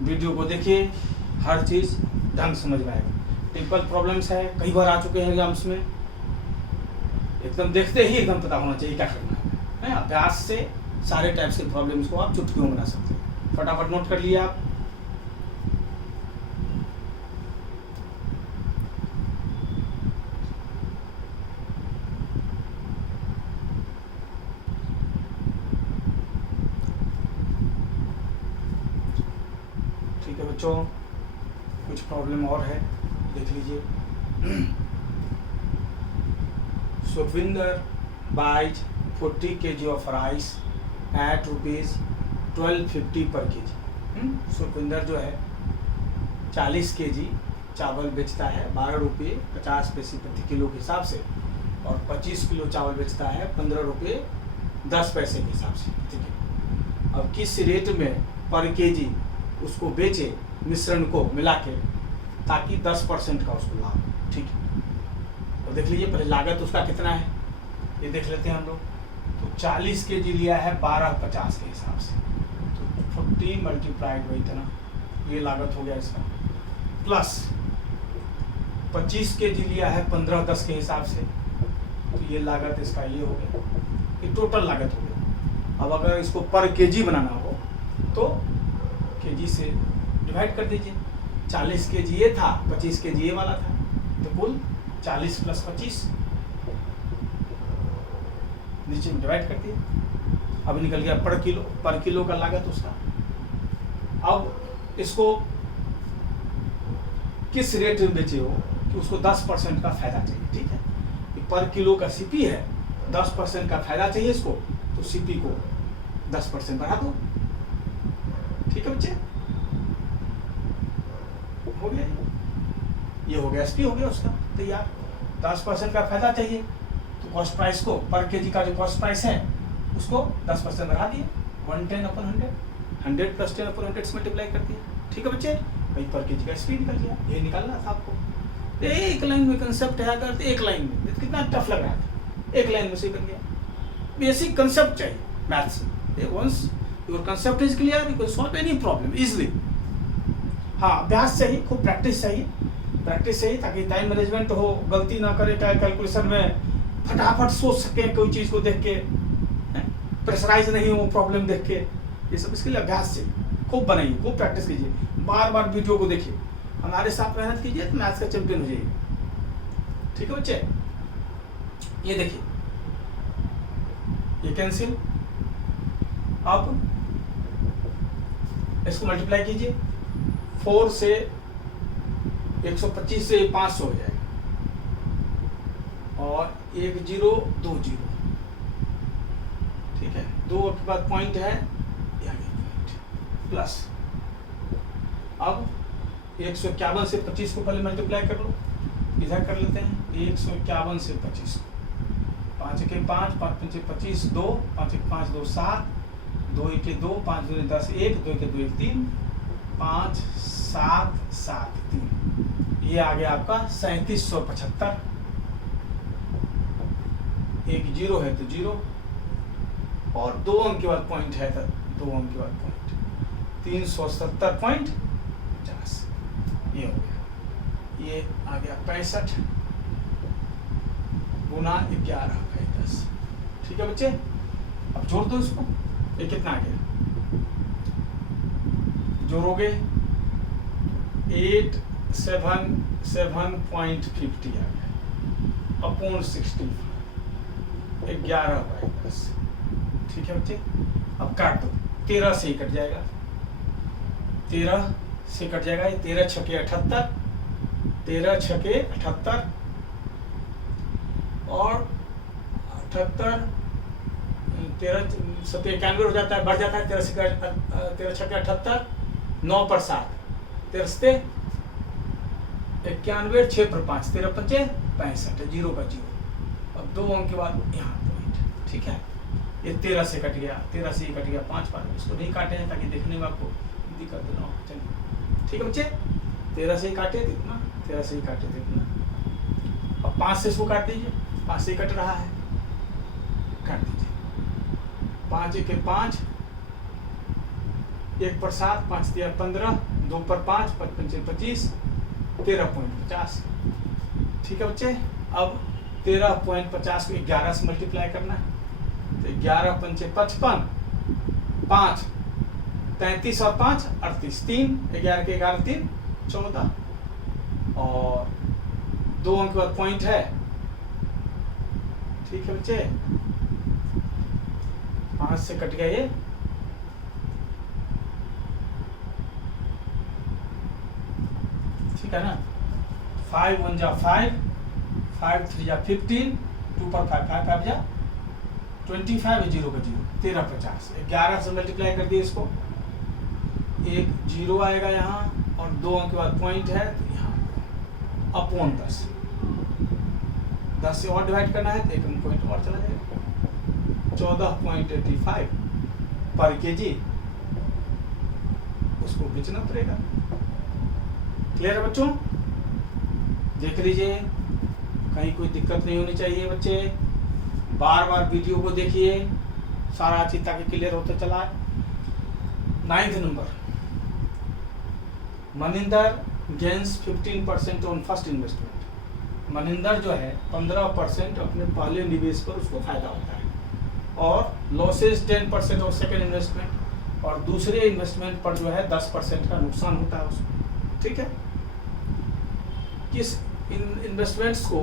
वीडियो को देखिए, हर चीज़ ढंग समझ में आएगा। टिपिकल प्रॉब्लम्स है, कई बार आ चुके हैं एग्जाम्स में, एकदम देखते ही एकदम पता होना चाहिए क्या करना है। अभ्यास से सारे टाइप्स के प्रॉब्लम्स को आप चुटकियों में बना सकते हैं। फटाफट नोट कर लिए आप। ठीक है बच्चों, कुछ प्रॉब्लम और है, देख लीजिए। Sukhvinder buys 40 kg of rice at ₹12.50 per kg। Sukhvinder जो है 40 kg चावल बेचता है 12 रुपये 50 पैसे प्रति किलो के हिसाब से, और 25 किलो चावल बेचता है 15 रुपये 10 पैसे के हिसाब से। ठीक है, अब किस रेट में पर केजी उसको बेचे मिश्रण को मिला के, ताकि 10% का उसको लाभ। ठीक है, तो देख लीजिए पहले लागत उसका कितना है, ये देख लेते हैं हम लोग। तो 40 kg लिया है 12.50 के हिसाब से, तो 40 मल्टीप्लाइड बाई इतना, ये लागत हो गया इसका, प्लस 25 kg लिया है 15.10 के हिसाब से, तो ये लागत इसका ये हो गया, ये टोटल लागत हो गया। अब अगर इसको पर केजी बनाना हो तो केजी से डिवाइड कर दीजिए, 40 kg ये था, 25 kg ये वाला था, तो कुल 40 प्लस 25 नीचे में डिवाइड कर दिए, अब निकल गया पर किलो का लागत उसका। अब इसको किस रेट में बेचे हो कि उसको 10% का फायदा चाहिए। ठीक है, पर किलो का सीपी है, 10% का फायदा चाहिए इसको, तो सीपी को 10% बढ़ा दो। ठीक है बच्चे, हो गया, ये हो गया एसपी हो गया उसका तैयार। 10% का फायदा चाहिए तो कॉस्ट प्राइस को, पर केजी का जो कॉस्ट प्राइस है उसको 10% बढ़ा दिए, 110/100, 100 प्लस 10/100 से मल्टीप्लाई कर दिया। ठीक है बच्चे, भाई पर केजी का एसपी निकल गया, ये निकालना था आपको। एक लाइन में कंसेप्ट है, अगर एक लाइन में कितना टफ लग रहा था, एक लाइन में से बन गया। बेसिक कंसेप्ट चाहिए मैथ्स में, once your concept is clear you can solve any problem easily. हाँ, अभ्यास चाहिए, खूब प्रैक्टिस चाहिए, प्रैक्टिस चाहिए ताकि टाइम मैनेजमेंट हो, गलती ना करे कैलकुलेशन में, फटाफट सोच सके कोई चीज़ को देख के, प्रेशराइज नहीं हो प्रॉब्लम देख के, ये सब इसके लिए अभ्यास चाहिए। खूब बनाइए, खूब प्रैक्टिस कीजिए, बार बार वीडियो को देखिए, हमारे साथ मेहनत कीजिए तो मैथ्स का चैंपियन हो जाइए। ठीक है बच्चे, ये देखिए, ये कैंसिल, अब इसको मल्टीप्लाई कीजिए, 4 से 125 से 500 हो जाएगा, और 1 0 2 0, 2 के बाद पॉइंट है पॉइंट प्लस। अब 151 से 25 को पहले मल्टीप्लाई कर लो, इधर कर लेते हैं 151 से 25 को, 5 के 5, 5 पंचे 25, 2, 5 के 5, 2 7, 2 के 2, 5 2 10 1, 2 के 2 1 3, 5 7 7 3, ये आ गया आपका 3775। एक जीरो है तो जीरो, और 2 अंक के बाद पॉइंट है तो 2 अंक के बाद पॉइंट, 370.50 ये हो गया। ये आ गया 65 गुना 11/10। ठीक है बच्चे, अब जोड़ दो इसको, ये कितना आ गया, जोड़ोगे 877.50 आ गया अपॉन 65, 11/10। ठीक है बच्चे, अब काट दो, 13 से ही कट जाएगा, 13 से कट जाएगा, 13 छके 78, 13 छके 78 और 78, 13 7 91 हो जाता है, बढ़ जाता है, 13 छके 78, 9 पर 7, 13 से 91, 6 पर 5, 13 पंचे 65, जीरो का जीरो। अब 2 अंक के बाद यहाँ पॉइंट। ठीक है, ये 13 से कट गया, 13 से ही कट गया 5 बार, इसको नहीं काटे हैं ताकि देखने में आपको दिक्कत ना हो। चलिए ठीक है बच्चे, 13 से ही काटे थे इतना, 13 से ही काटे थे इतना। अब 5 से इसको काट दीजिए, 5 से ही कट रहा है, काट दीजिए। 5 1 5, 1 पर 7, 5 3 15, 2 पर 5, 5 पंचे 25, 13.50। ठीक है बच्चे, अब 13.50 को 11 से मल्टीप्लाई करना है, तो 11 पंचे 55, 5 33 और 5 38, 3 11 के 11 3 14, और 2 अंक के बाद पॉइंट है। ठीक है बच्चे, 5 से कट गया ये, ठीक है ना, 5 1 जा 5, 5 3 जा 15, 2 पर 5 5 5 जा 25, 0 का 0, 13.50। 11 से मल्टीप्लाई कर दिए इसको, एक जीरो आएगा यहाँ, और 2 अंक के बाद पॉइंट है तो यहाँ अपॉन 10, 10 से और डिवाइड करना है तो 1 पॉइंट और चला जाएगा, 14.85 पर केजी, उसको बेचना पड़ेगा। क्लियर है बच्चों, देख लीजिए, कहीं कोई दिक्कत नहीं होनी चाहिए बच्चे, बार बार वीडियो को देखिए, सारा चीज ताकि क्लियर होता चला। 9th number, Maninder gains 15% on first investment. Maninder जो है 15% अपने पहले निवेश पर उसको फायदा होता है, और लॉसेस 10% ऑफ सेकेंड इन्वेस्टमेंट, और दूसरे इन्वेस्टमेंट पर जो है 10% का नुकसान होता है उसको। ठीक है, किस इन्वेस्टमेंट्स को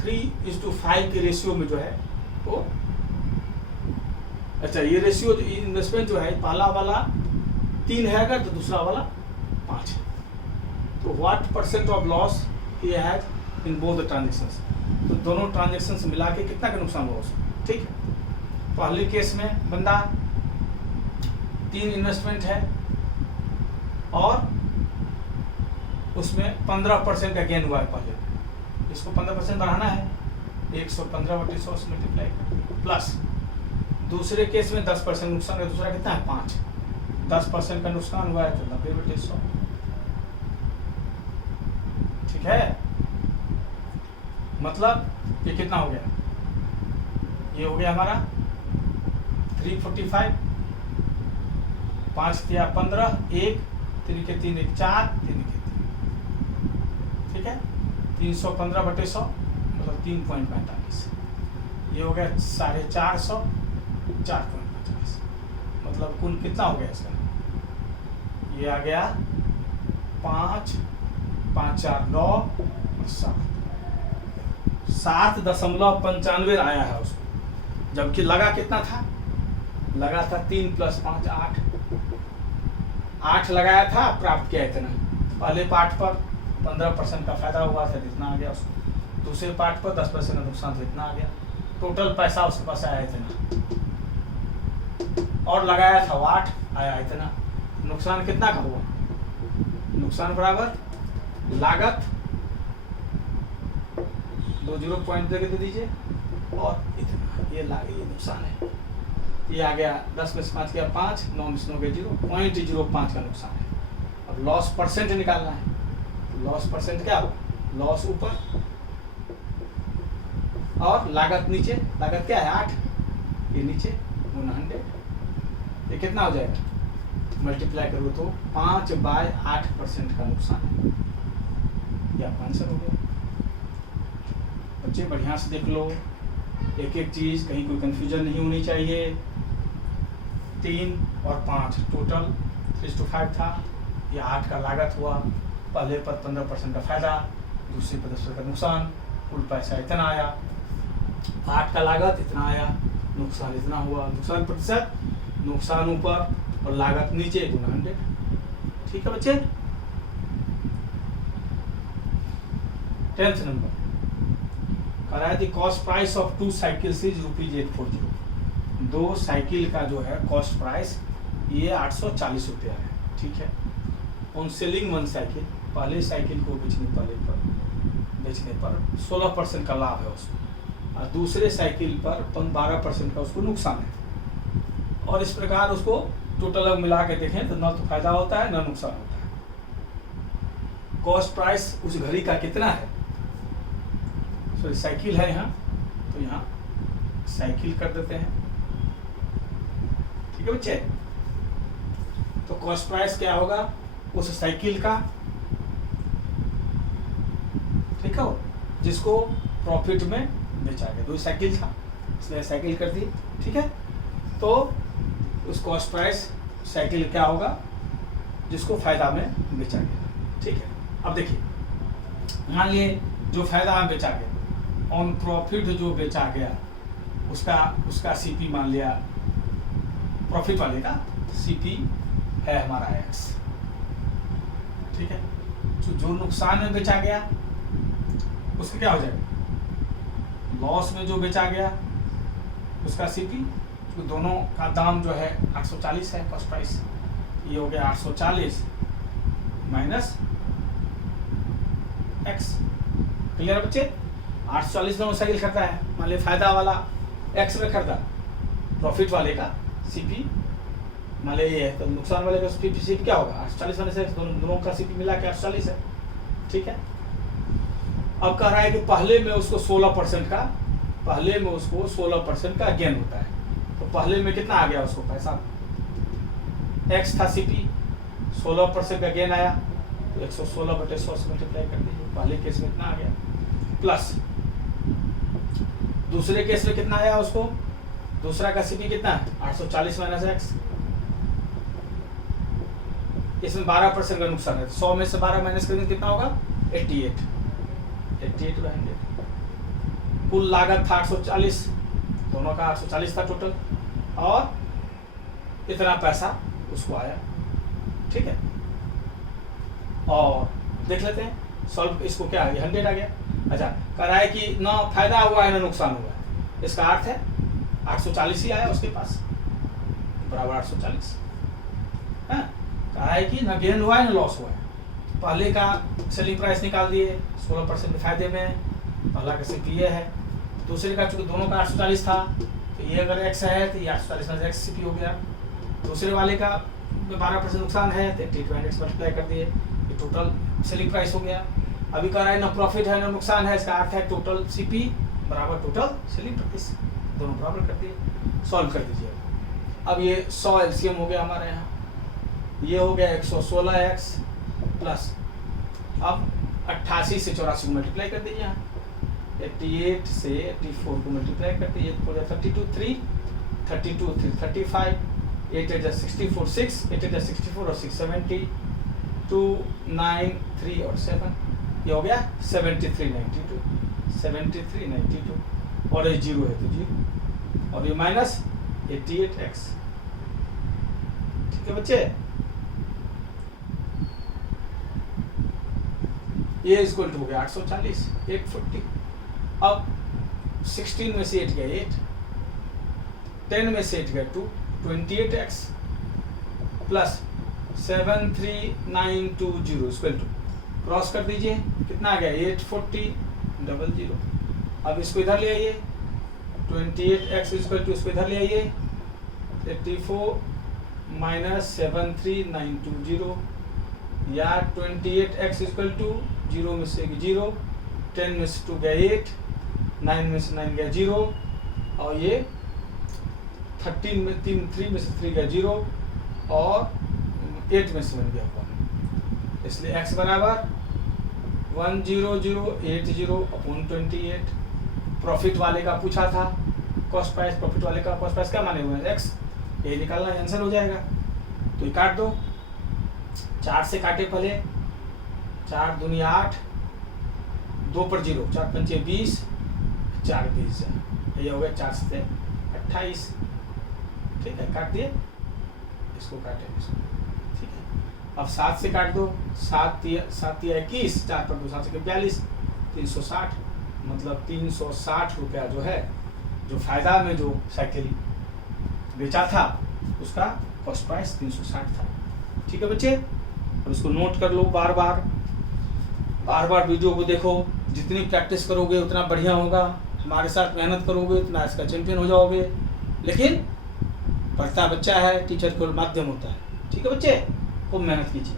3:5 के रेशियो में जो है वो, अच्छा ये रेशियो इन्वेस्टमेंट जो है, पहला वाला 3 है अगर, तो दूसरा वाला 5 है, तो what percent of loss he has in both the transactions, तो दोनों ट्रांजेक्शंस मिला के कितना का नुकसान हुआ उसको। ठीक है, पहले केस में बंदा 3 इन्वेस्टमेंट है और उसमें 15% का गेन हुआ है पहले, इसको 15% बढ़ाना है, 115/100 से मल्टीप्लाई प्लस, दूसरे केस में 10% नुकसान है, दूसरा कितना है 5, 10% का नुकसान हुआ है तो 90/100। ठीक है, मतलब ये कितना हो गया, ये हो गया हमारा 345, 5 3 15, 1 3 के 3 1 4, 3 के 3, ठीक है, 315/100 मतलब 3.45, ये हो गया 450, 4.50, मतलब कुल कितना हो गया इसका, ये आ गया 5 5 4 9 और 7.95 आया है उसको, जबकि लगा कितना था, लगा था 3 + 5 8 लगाया था, प्राप्त किया इतना, पहले पार्ट पर 15% का फायदा हुआ था, इतना आ गया उसको, दूसरे पार्ट पर 10% का नुकसान था, इतना आ गया, टोटल पैसा उसके पास आया इतना। और लगाया था 8, आया इतना। नुकसान कितना का हुआ? नुकसान बराबर लागत 2 जीरो पॉइंट दे दीजिए और इतना, ये नुकसान है। ये आ गया 10 में से 5 गया 5, 9 में से 9 गया 0.05 का नुकसान है। अब लॉस परसेंट निकालना है, तो लॉस परसेंट क्या होगा? लॉस ऊपर और लागत नीचे। लागत क्या है? 8, ये नीचे गुना 100, ये कितना हो जाएगा? मल्टीप्लाई करो तो 5/8% का नुकसान है। ये आपका आंसर हो गया। बच्चे बढ़िया से देख लो, एक एक चीज़, कहीं कोई कंफ्यूजन नहीं होनी चाहिए। 3 और 5 टोटल 3:5 था। ये 8 का लागत हुआ, पहले पर 15% का फायदा, दूसरे पर 10% का नुकसान, कुल पैसा इतना आया। 8 का लागत इतना आया, नुकसान इतना हुआ। नुकसान प्रतिशत, नुकसान ऊपर और लागत नीचे गुना 100। ठीक है बच्चे। 10th नंबर कराया थी cost price of 2 cycles is ₹840। 2 cycle का जो है कॉस्ट प्राइस ये 840 रुपया है। ठीक है। ऑन सेलिंग 1 साइकिल, पहले साइकिल को बेचने पर 16% का लाभ है उसको, और दूसरे साइकिल पर 12% का उसको नुकसान है। और इस प्रकार उसको टोटल मिला के देखें तो ना तो फायदा होता है ना नुकसान होता है। कॉस्ट प्राइस उस घड़ी का कितना है? सॉरी, साइकिल है यहाँ, तो यहाँ साइकिल कर देते हैं। ठीक है बच्चे। तो कॉस्ट प्राइस क्या होगा उस साइकिल का? ठीक है, जिसको प्रॉफिट में बेचा गया। 2 साइकिल था इसलिए साइकिल कर दी। ठीक है। तो उस कॉस्ट प्राइस साइकिल क्या होगा जिसको फायदा में बेचा गया। ठीक है। अब देखिए, मान लिए जो फायदा में बेचा गया, ऑन प्रॉफिट जो बेचा गया उसका सीपी मान लिया, प्रॉफिट वाले का सीपी है हमारा एक्स। ठीक है। तो जो नुकसान में बेचा गया उसका क्या हो जाएगा? लॉस में जो बेचा गया उसका सीपी, तो दोनों का दाम जो है 840 है कॉस्ट प्राइस। ये हो गया 840 माइनस एक्स। क्लियर बच्चे? 840 दोनों साइकिल खरीदा है, मान लिया फायदा वाला एक्स में खरीदा, प्रॉफिट वाले का सीपी मान लिया ये है, तो नुकसान वाले का सीपी क्या होगा? 840 वाले से दोनों का सीपी मिला के 840 है। ठीक है। अब कह रहा है कि पहले में उसको 16% का गेन होता है। तो पहले में कितना आ गया उसको पैसा? एक्स था सीपी, 16% का गेन आया, तो 116/100 से मल्टीप्लाई कर दीजिए। पहले केस में कितना आ गया? प्लस दूसरे केस में कितना आया उसको? दूसरा का सीपी कितना है? 840 माइनस एक्स। इसमें 12% का नुकसान है, 100 में से 12 माइनस करेंगे कितना होगा? 88/100। कुल लागत था 840, दोनों का 840 था टोटल, और इतना पैसा उसको आया। ठीक है। और देख लेते हैं सॉल्व, इसको क्या आ गया? 100 आ गया। अच्छा, कह रहा है कि ना फायदा हुआ है ना नुकसान हुआ है। इसका अर्थ है 840 ही आया उसके पास, बराबर 840 है। कहा है कि ना गेन हुआ है ना लॉस हुआ है। पहले का सेलिंग प्राइस निकाल दिए, 16% फायदे में, पहला का सिर्फ ये है। दूसरे का चूंकि दोनों का 840 था, तो ये अगर एक्स है तो ये 840 में एक्स सीपी हो गया। दूसरे वाले का 12% नुकसान है तो 80/100 मल्टीप्लाई कर दिए, ये टोटल सेलिंग प्राइस हो गया। अभी कह रहा है ना प्रॉफिट है ना नुकसान है, इसका अर्थ है टोटल सीपी बराबर टोटल सेलिंग प्राइस, दोनों बराबर कर दिए। सॉल्व कर दीजिए। अब ये 100 एलसीएम हो गया हमारे यहाँ, ये हो गया 116x प्लस, अब 88 से 84 को मल्टीप्लाई कर दीजिए। यहाँ 88 से 84 को मल्टीप्लाई कर दीजिए, हो गया 32 3 32 3 35, 8 8 64 6, 8 8 64 और 6 70, 2 9 3 और 7, ये हो गया 7392, 7392, और ये 0 है तो 0, और ये माइनस 88x। ठीक है बच्चे, ये इक्वल टू हो गया 840, 840। अब 16 में से 8 गया 8, 10 में से 8 गया 2, 28x plus 73920 equal to, cross कर दीजिए, कितना आ गया 84000। अब इसको इधर ले आइए, 28x इक्वल टू, इसको इधर ले आइए, 84 माइनस 73920, या 28x इक्वल टू 0 में से 0, 10 में से 2 गया 8, 9 में से 9 गया 0, और ये 13 में 3 में से 3 गया 0, और 8 में से 1 गया 1। इसलिए x बराबर 10080/28। प्रॉफिट वाले का पूछा था कॉस्ट प्राइस, प्रॉफिट वाले का कॉस्ट प्राइस क्या माने हुए हैं x, ये निकालना आंसर हो जाएगा। तो ये काट दो, 4 से काटे पहले, 4 दूनी 8, 2 पर 0, 4 पंचे 20, 4 20, ये हो गया 4 से 28। ठीक है, काट दिए, इसको काटे इसको, ठीक है। अब 7 से काट दो, 7 या 21, 4 पर 2, 7 से 42, 360, मतलब 360 रुपया जो है, जो फायदा में जो साइकिल बेचा था उसका कॉस्ट प्राइस 360 था। ठीक है बच्चे, अब इसको नोट कर लो, बार बार वीडियो को देखो, जितनी प्रैक्टिस करोगे उतना बढ़िया होगा, हमारे साथ मेहनत करोगे उतना इसका चैंपियन हो जाओगे। लेकिन पढ़ता बच्चा है, टीचर को माध्यम होता है। ठीक है बच्चे, खूब मेहनत कीजिए,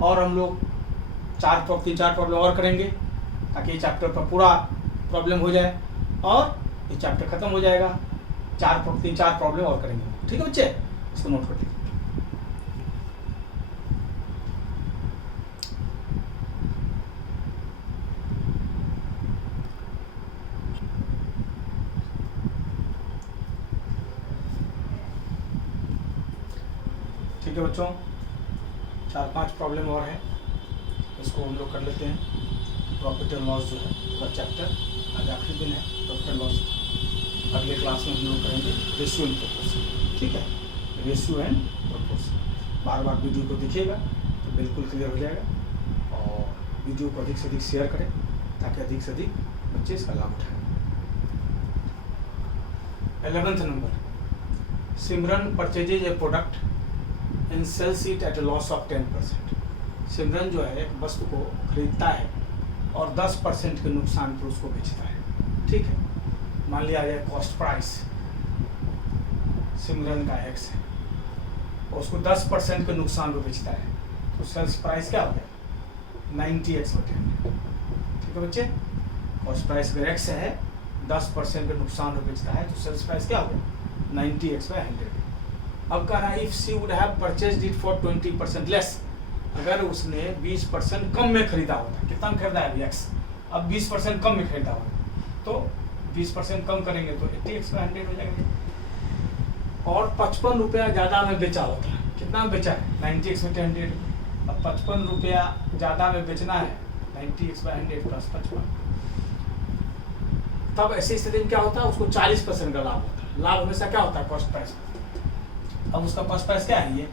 और हम लोग 4 प्रॉब्लम और करेंगे ताकि ये चैप्टर पर पूरा प्रॉब्लम हो जाए और ये चैप्टर खत्म हो जाएगा। 4 प्रॉब्लम और करेंगे। ठीक है बच्चे, इसको नोट कर लीजिए। ठीक है बच्चों, 4-5 प्रॉब्लम और हैं, इसको हम लोग कर लेते हैं। प्रॉफिट एंड लॉस जो है पूरा चैप्टर, आज आखिरी दिन है। प्रॉफिट एंड लॉस अगले क्लास में हम लोग करेंगे रेशियो एंड प्रोपोर्शन। ठीक है, ratio and proportion bar video को देखिएगा तो बिल्कुल क्लियर हो जाएगा, और वीडियो को अधिक से अधिक शेयर करें ताकि अधिक से अधिक बच्चे इसका लाभ उठाएं। 11th number, Simran purchases a product and sells it at a loss of 10%। Simran जो है एक वस्तु को खरीदता है और 10% के नुकसान पर उसको बेचता है। ठीक है, मान लिया जाए कॉस्ट प्राइस सिमरन का x है और उसको 10% के नुकसान पर बेचता है, तो सेल्स प्राइस क्या हो गया 90x/100। ठीक है बच्चे, कॉस्ट प्राइस अगर x है, 10% के नुकसान पर बेचता है, तो सेल्स प्राइस क्या हो गया 90x/100। अब कह रहा है if she would have purchased it for 20% less, अगर उसने 20% कम में खरीदा होता, कितना खरीदा है x, अब 20% कम में खरीदा होता, तो 20% कम करेंगे तो 80x/100 हो जाएगा। और 55 रुपया ज़्यादा में बेचा होता है, कितना में बेचा है 90x/100। अब 55 रुपया ज़्यादा में बेचना है, 90x/100 प्लस 55, तब ऐसी स्थिति में क्या होता है, उसको 40% का लाभ होता है। लाभ हमेशा क्या होता है कॉस्ट प्राइस। अब उसका कॉस्ट प्राइस क्या है, ये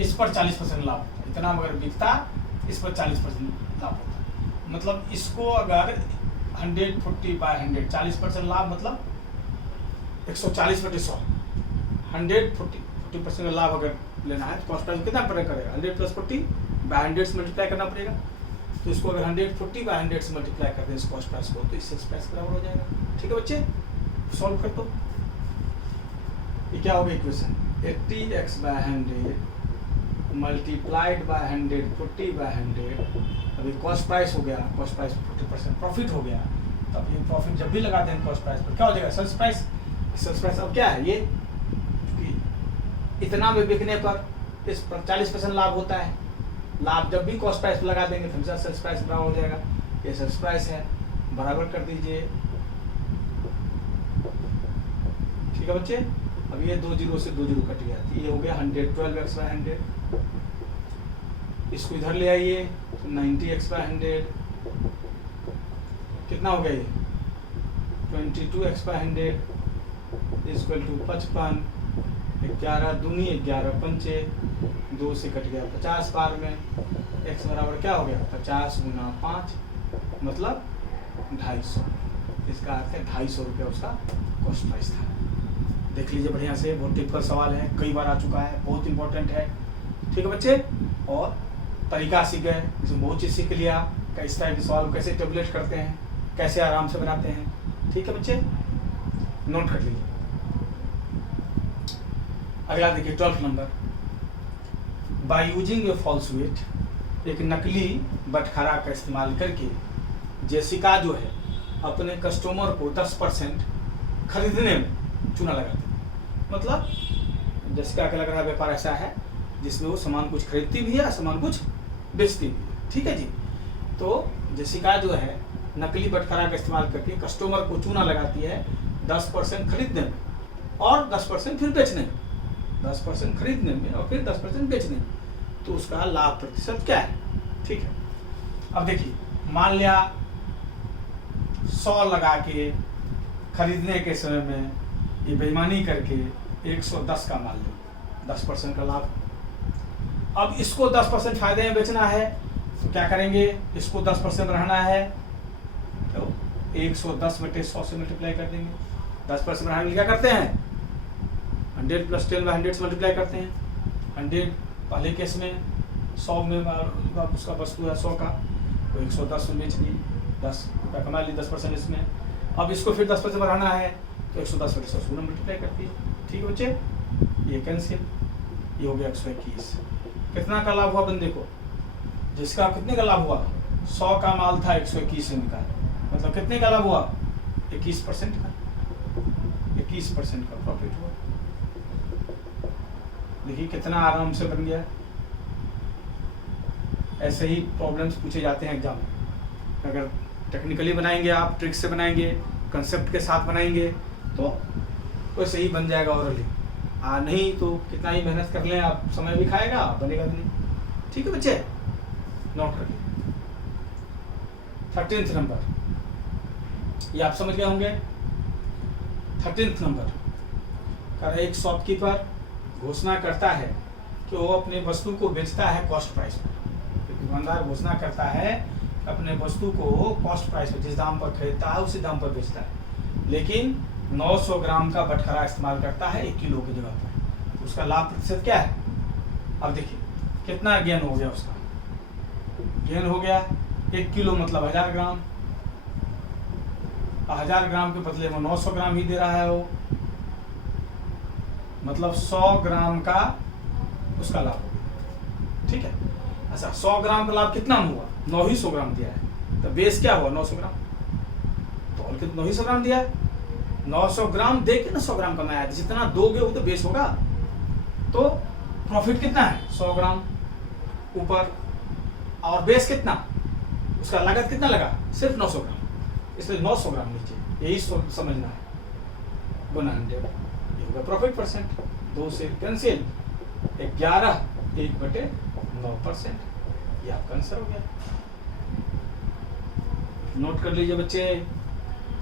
इस पर 40% लाभ होता है, इतना अगर बिकता इस पर 40% लाभ होता है। मतलब इसको अगर 140/100 40% लाभ, मतलब 140/100 140% का लाभ अगर लेना है तो कॉस्ट प्राइस कितना करेगा 100 + 40/100 से मल्टीप्लाई करना पड़ेगा। तो इसको अगर 140/100 से मल्टीप्लाई कर दें इस कॉस्ट प्राइस को, तो इससे प्राइस बराबर हो जाएगा। ठीक है बच्चे, सॉल्व कर दो। ये क्या होगा इक्वेशन, 80x/100 मल्टीप्लाइड बाय 100 40/100। अभी कॉस्ट प्राइस हो गया, कॉस्ट प्राइस 40% प्रॉफिट हो गया, तब ये प्रॉफिट जब भी लगाते हैं कॉस्ट प्राइस पर क्या हो जाएगा सेल्स प्राइस। सेल्स प्राइस अब क्या है, ये इतना में बिकने पर इस पर 40% लाभ होता है। लाभ जब भी कॉस्ट प्राइस पर लगा देंगे तो हमेशा सेल्स प्राइस बराबर हो जाएगा। ये सेल्स प्राइस है, बराबर कर दीजिए। ठीक है बच्चे, अब ये 2 0 से 2 0 कट गया, ये हो गया 112x/100। इसको इधर ले आइए तो 90x/100 कितना हो गया, ये 22x/100 इक्वल टू 55। 11 दूनी 11 पंचे, 2 से कट गया 50 बार में। x बराबर क्या हो गया 50 × 5 मतलब 250। इसका अर्थ है 250 रुपया उसका कॉस्ट प्राइस था। देख लीजिए बढ़िया से, बहुत टिपिकल सवाल है, कई बार आ चुका है, बहुत इंपॉर्टेंट है। ठीक है बच्चे, और तरीका सीख गए, इसमें बहुत चीज़ सीख लिया, इस टाइप के सवाल कैसे टेबलेट करते हैं, कैसे आराम से बनाते हैं। ठीक है बच्चे, नोट कर लीजिए। अगला देखिए 12 number, by using a false weight, एक नकली बटखरा का इस्तेमाल करके जेसिका जो है अपने कस्टमर को 10% खरीदने में चूना लगाती है। मतलब जेसिका का लग रहा व्यापार ऐसा है जिसमें वो सामान कुछ खरीदती भी है, सामान कुछ बेचती भी है। ठीक है जी, तो जेसिका जो है नकली बटखरा का इस्तेमाल करके कस्टमर को चूना लगाती है 10% खरीदने में और 10% फिर बेचने में, 10% खरीदने में और फिर 10% बेचने में। तो उसका लाभ प्रतिशत क्या है? ठीक है, अब देखिए, मान लिया 100 लगा के खरीदने के समय में ये बेईमानी करके 110 का माल लो, 10% का लाभ। अब इसको 10% फायदे में बेचना है तो क्या करेंगे, इसको 10% बढ़ाना है तो 110 बटे 100 से मल्टीप्लाई कर देंगे। 10% बढ़ाने के लिए क्या करते हैं, 100 + 10/100 से मल्टीप्लाई करते हैं। 100 पहले केस में 100 में उसका वस्तु है 100 का, तो 110 में बेच दी, 10 रुपया कमा ली 10% इसमें। अब इसको फिर 10% बढ़ाना है तो 110 बटे 100 से मल्टीप्लाई करती है। ठीक है बच्चे, ये कैंसिल, ये हो गया 121। कितना का लाभ हुआ बंदे को, जिसका कितने का लाभ हुआ, 100 का माल था 121 में का, मतलब कितने का लाभ हुआ, 21% का, 21% का प्रॉफिट हुआ। देखिए कितना आराम से बन गया। ऐसे ही प्रॉब्लम्स पूछे जाते हैं एग्जाम में। अगर टेक्निकली बनाएंगे आप, ट्रिक से बनाएंगे, कंसेप्ट के साथ बनाएंगे तो वैसे ही बन जाएगा ओरली। नहीं तो कितना ही मेहनत कर लें आप, समय भी खाएगा, बनेगा भी नहीं। ठीक है बच्चे, नोट कर लीजिए। 13th नंबर, ये आप समझ गए होंगे। 13th नंबर का एक शॉपकीपर घोषणा करता है कि वो अपने वस्तु को बेचता है कॉस्ट प्राइस पर। दुकानदार घोषणा करता है अपने वस्तु को कॉस्ट प्राइस पर, जिस दाम पर खरीदता है उसी दाम पर बेचता है, लेकिन 900 ग्राम का बटखरा इस्तेमाल करता है 1 किलो की जगह पर। उसका लाभ प्रतिशत क्या है? अब देखिए कितना गेन हो गया उसका, गेन हो गया 1 किलो मतलब 1000 ग्राम, 1000 ग्राम के बदले में 900 ग्राम ही दे रहा है वो, मतलब 100 ग्राम का उसका लाभ हो गया। ठीक है, अच्छा 100 ग्राम का लाभ कितना हुआ, 900 ग्राम दिया है, तो बेस क्या हुआ 900 ग्राम, तौल के 900 ग्राम दिया है, 900 ग्राम दे के ना 100 ग्राम कमाया, जितना दोगे वो तो बेस होगा। तो प्रॉफिट कितना है 100 ग्राम ऊपर, और बेस कितना, उसका लागत कितना लगा, सिर्फ 900 ग्राम, इसलिए 900 ग्राम नीचे, यही समझना है। गुना 100, ये होगा प्रॉफिट परसेंट। 2 से कैंसिल, 11 1/9%, ये आपका आंसर हो गया। नोट कर लीजिए बच्चे,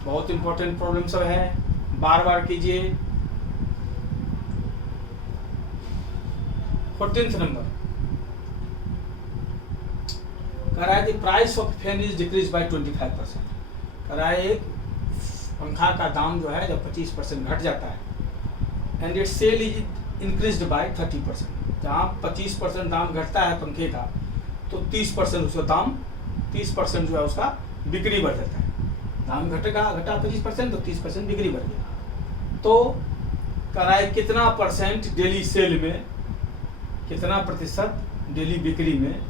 बहुत इंपॉर्टेंट प्रॉब्लम सब है, बार बार कीजिए। 14th नंबर कह रहा है the price of fan is decrease by 25%। कह रहा है एक पंखा का दाम जो है जब 25% घट जाता है, and it sale is increased by 30%। जहाँ 25% दाम घटता है पंखे का, तो 30% उसका दाम, 30% जो है उसका बिक्री बढ़ जाता है। दाम घटा 25% तो 30% बिक्री बढ़ गया। तो कह रहा है कितना परसेंट डेली सेल में, कितना प्रतिशत डेली बिक्री में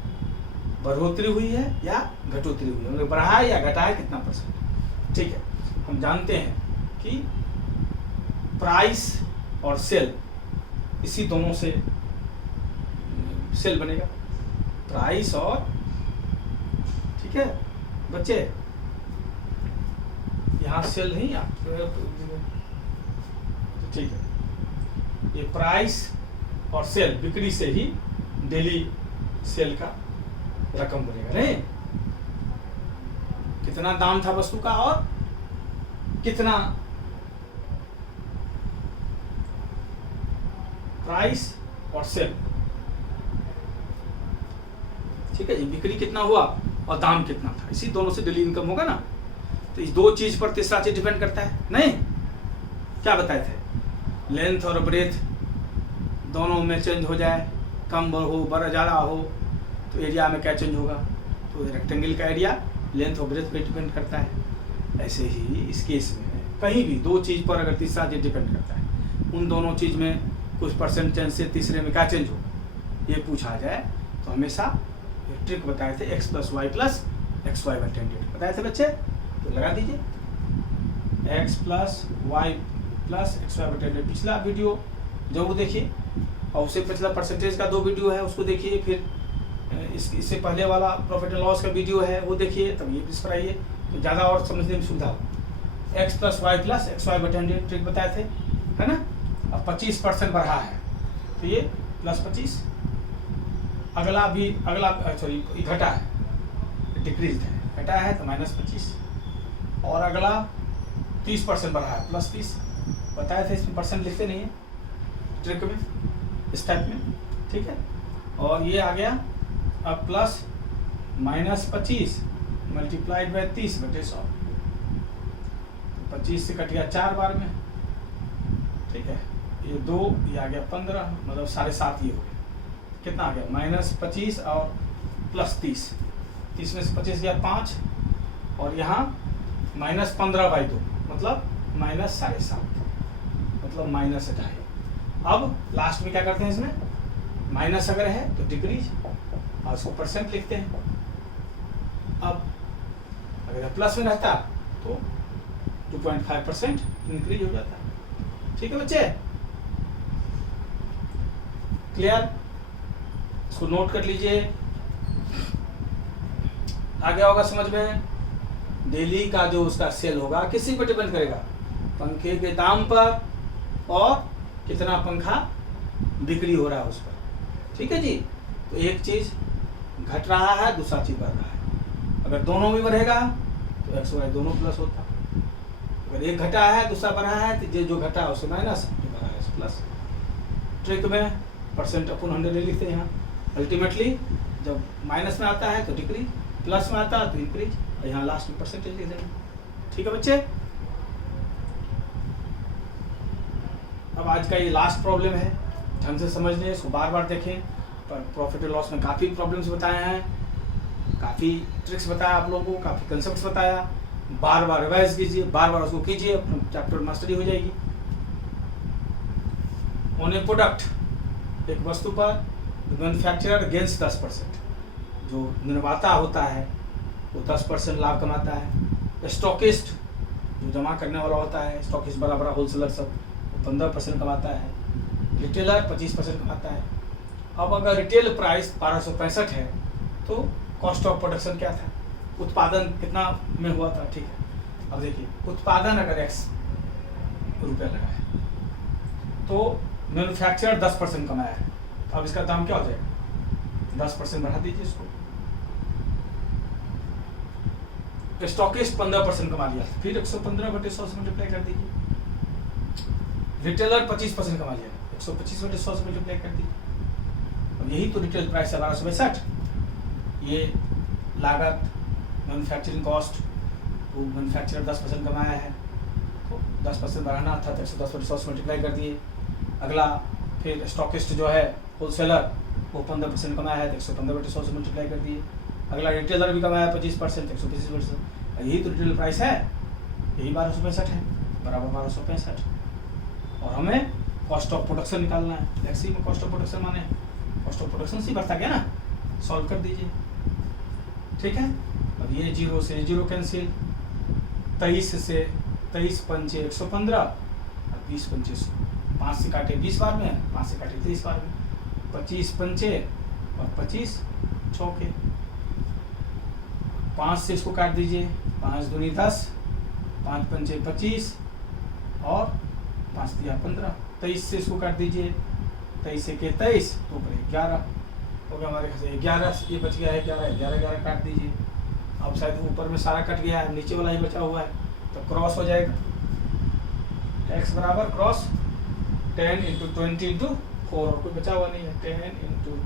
बढ़ोतरी हुई है या घटोतरी हुई है, मतलब बढ़ा है या घटा है, कितना परसेंट। ठीक है, हम जानते हैं कि प्राइस और सेल, इसी दोनों से सेल बनेगा, प्राइस और, ठीक है बच्चे, यहाँ सेल नहीं आप, ठीक है, ये प्राइस और सेल, बिक्री से ही डेली सेल का रकम बनेगा। नहीं, कितना दाम था वस्तु का और कितना प्राइस और सेल, ठीक है, ये बिक्री कितना हुआ और दाम कितना था, इसी दोनों से डेली इनकम होगा ना। तो इस दो चीज पर तीसरा चीज डिपेंड करता है। नहीं, क्या बताए थे, लेंथ और ब्रेथ दोनों में चेंज हो जाए, कम हो बड़ा ज़्यादा हो, तो एरिया में क्या चेंज होगा? तो रेक्टेंगल का एरिया लेंथ और ब्रेथ पे डिपेंड करता है। ऐसे ही इस केस में कहीं भी दो चीज़ पर अगर तीसरा चीज डिपेंड करता है, उन दोनों चीज़ में कुछ परसेंट चेंज से तीसरे में क्या चेंज हो, ये पूछा जाए तो हमेशा ट्रिक बताए थे x + y + xy by tan dt बताए थे बच्चे। तो लगा दीजिए x + y + xy by tan dt। पिछला वीडियो जरूर देखिए, और उससे पिछला परसेंटेज का 2 वीडियो है उसको देखिए, फिर इससे पहले वाला प्रॉफिट एंड लॉस का वीडियो है वो देखिए, तब ये इस पर आइए तो ज़्यादा और समझने में सुविधा हो। x + y + xy by tan dt trick बताए थे, है ना। अब 25% बढ़ा है तो ये +25, अगला सॉरी घटा है, डिक्रीज है, घटा है तो -25, और अगला 30% बढ़ा है +30 बताए थे। इसमें परसेंट लिखते नहीं है ट्रिक में, इस टाइप में, ठीक है। और ये आ गया अब +-25 मल्टीप्लाइड बाय 30/100, 25 से कट गया 4 बार में, ठीक है। ये 2, ये आ गया 15, मतलब 7.5 ये हो गया। कितना आ गया? -25 और +30, 30 में से 25 गया 5, और यहाँ -15/2 मतलब -7.5, मतलब -2.5। अब लास्ट में क्या करते हैं, इसमें माइनस अगर है तो डिक्रीज और उसको परसेंट लिखते हैं। अब अगर प्लस में रहता तो 2.5% इंक्रीज हो जाता। ठीक है बच्चे, क्लियर? इसको नोट कर लीजिए, आ गया होगा समझ में। डेली का जो उसका सेल होगा किसी पर डिपेंड करेगा, पंखे के दाम पर और कितना पंखा बिक्री हो रहा है उस पर। ठीक है जी। तो एक चीज घट रहा है, दूसरा चीज बढ़ रहा है। अगर दोनों भी बढ़ेगा तो x y दोनों प्लस होता। अगर एक घटा है दूसरा बढ़ा है तो जो घटा है उससे माइनस, जो बढ़ा है उससे प्लस। ट्रिक में %/100 लिखते हैं यहाँ। अल्टीमेटली जब माइनस में आता है तो डिक्रीज, प्लस में आता है तो इंक्रीज, और यहाँ लास्ट में परसेंटेज लिख देंगे। ठीक है बच्चे। अब आज का ये लास्ट प्रॉब्लम है, ढंग से समझने, इसको बार बार देखें। पर प्रॉफिट एंड लॉस में काफ़ी प्रॉब्लम्स बताए हैं, काफ़ी ट्रिक्स बताया आप लोगों को, काफ़ी कंसेप्ट्स बताया। बार बार रिवाइज कीजिए, बार बार उसको कीजिए, अपना चैप्टर मास्टरी हो जाएगी। ऑन ए प्रोडक्ट, एक वस्तु पर मैन्युफैक्चरर गेन्स 10%, जो निर्माता होता है वो 10% लाभ कमाता है। स्टॉकिस्ट, जो जमा करने वाला होता है, स्टॉकिस्ट बड़ा बड़ा होलसेलर सब, वो 15% कमाता है। रिटेलर 25% कमाता है। अब अगर रिटेल प्राइस 1265 है तो कॉस्ट ऑफ प्रोडक्शन क्या था, उत्पादन कितना में हुआ था। ठीक है, अब देखिए उत्पादन अगर x रुपया लगा है तो मैन्युफैक्चरर 10% कमाया है, तो अब इसका दाम क्या हो जाएगा? 10% बढ़ा दीजिए इसको। स्टॉकिस्ट 15% कमा लिया, फिर 115/100 से मल्टीप्लाई कर दीजिए। रिटेलर 25% कमा लिया, 125/100 से मल्टीप्लाई कर दीजिए। अब यही तो रिटेल प्राइस है 1262। ये लागत मैन्युफैक्चरिंग कॉस्ट, वो मैन्युफैक्चरर 10% कमाया है तो 10% बढ़ाना था तो 110/100 से मल्टीप्लाई कर दिए। अगला फिर स्टॉकिस्ट जो है होलसेलर, वो 15% कमाया है तो 115/100 से मल्टीप्लाई कर दिए। अगला रिटेलर भी कमाया 25%, 125%। यही तो रिटेल प्राइस है, यही 1265 है, बराबर 1265। और हमें कॉस्ट ऑफ प्रोडक्शन निकालना है। एक्सी में कॉस्ट ऑफ प्रोडक्शन माने कॉस्ट ऑफ प्रोडक्शन से बढ़ता गया ना, सॉल्व कर दीजिए। ठीक है, अब ये 0 से 0 कैंसिल, 23 से 23 पंचे 115 और 20 पंचे 100, 5 से काटे 20 बार में, 5 से काटे 30 बार में, 25 पंचे और 25 चौके, 5 से इसको काट दीजिए, 5 दूनी 10, 5 पंचे 25 और 5 दिया 15, 23 से इसको काट दीजिए, 23 से के 23 तो 11 हो गया हमारे से 11, ये बच गया है 11 काट दीजिए। अब शायद ऊपर में सारा कट गया है, नीचे वाला ही बचा हुआ है, तो क्रॉस हो जाएगा। x बराबर क्रॉस 10 × 20 × 4, और कोई बचा हुआ नहीं है। 10 ×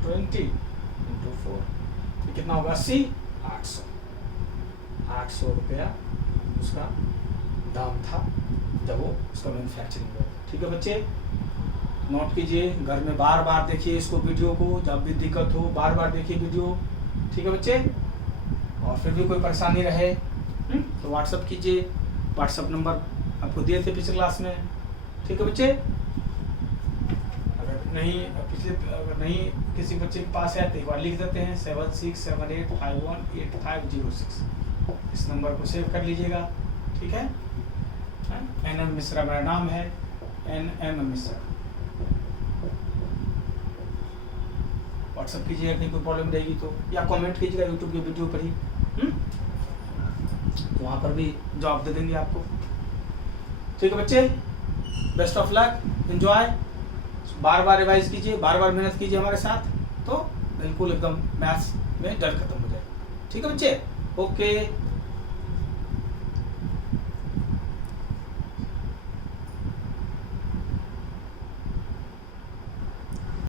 20 × 4 तो कितना होगा? 80, 800 रुपया उसका दाम था जब वो उसका मैन्युफैक्चरिंग हुआ। ठीक है बच्चे। नोट कीजिए, घर में बार बार देखिए इसको वीडियो को, जब भी दिक्कत हो बार बार देखिए वीडियो, ठीक है बच्चे। और फिर भी कोई परेशानी रहे तो व्हाट्सअप कीजिए, व्हाट्सअप नंबर आपको दिए थे पिछले क्लास में, ठीक है बच्चे। अगर नहीं किसी बच्चे के पास है तो एक बार लिख देते हैं 7678518506, इस नंबर को सेव कर लीजिएगा, ठीक है। NM मिश्रा मेरा नाम है, NM मिश्रा। व्हाट्सअप कीजिएगा कहीं कोई प्रॉब्लम रहेगी तो, या कमेंट कीजिएगा यूट्यूब के वीडियो पर ही, तो वहाँ पर भी जवाब दे देंगे आपको, ठीक है बच्चे। Best of luck, enjoy, bar bar revise कीजिए, बार बार मेहनत कीजिए हमारे साथ, तो बिल्कुल एकदम मैथ्स में डर खत्म हो जाए, ठीक है बच्चे। ओके।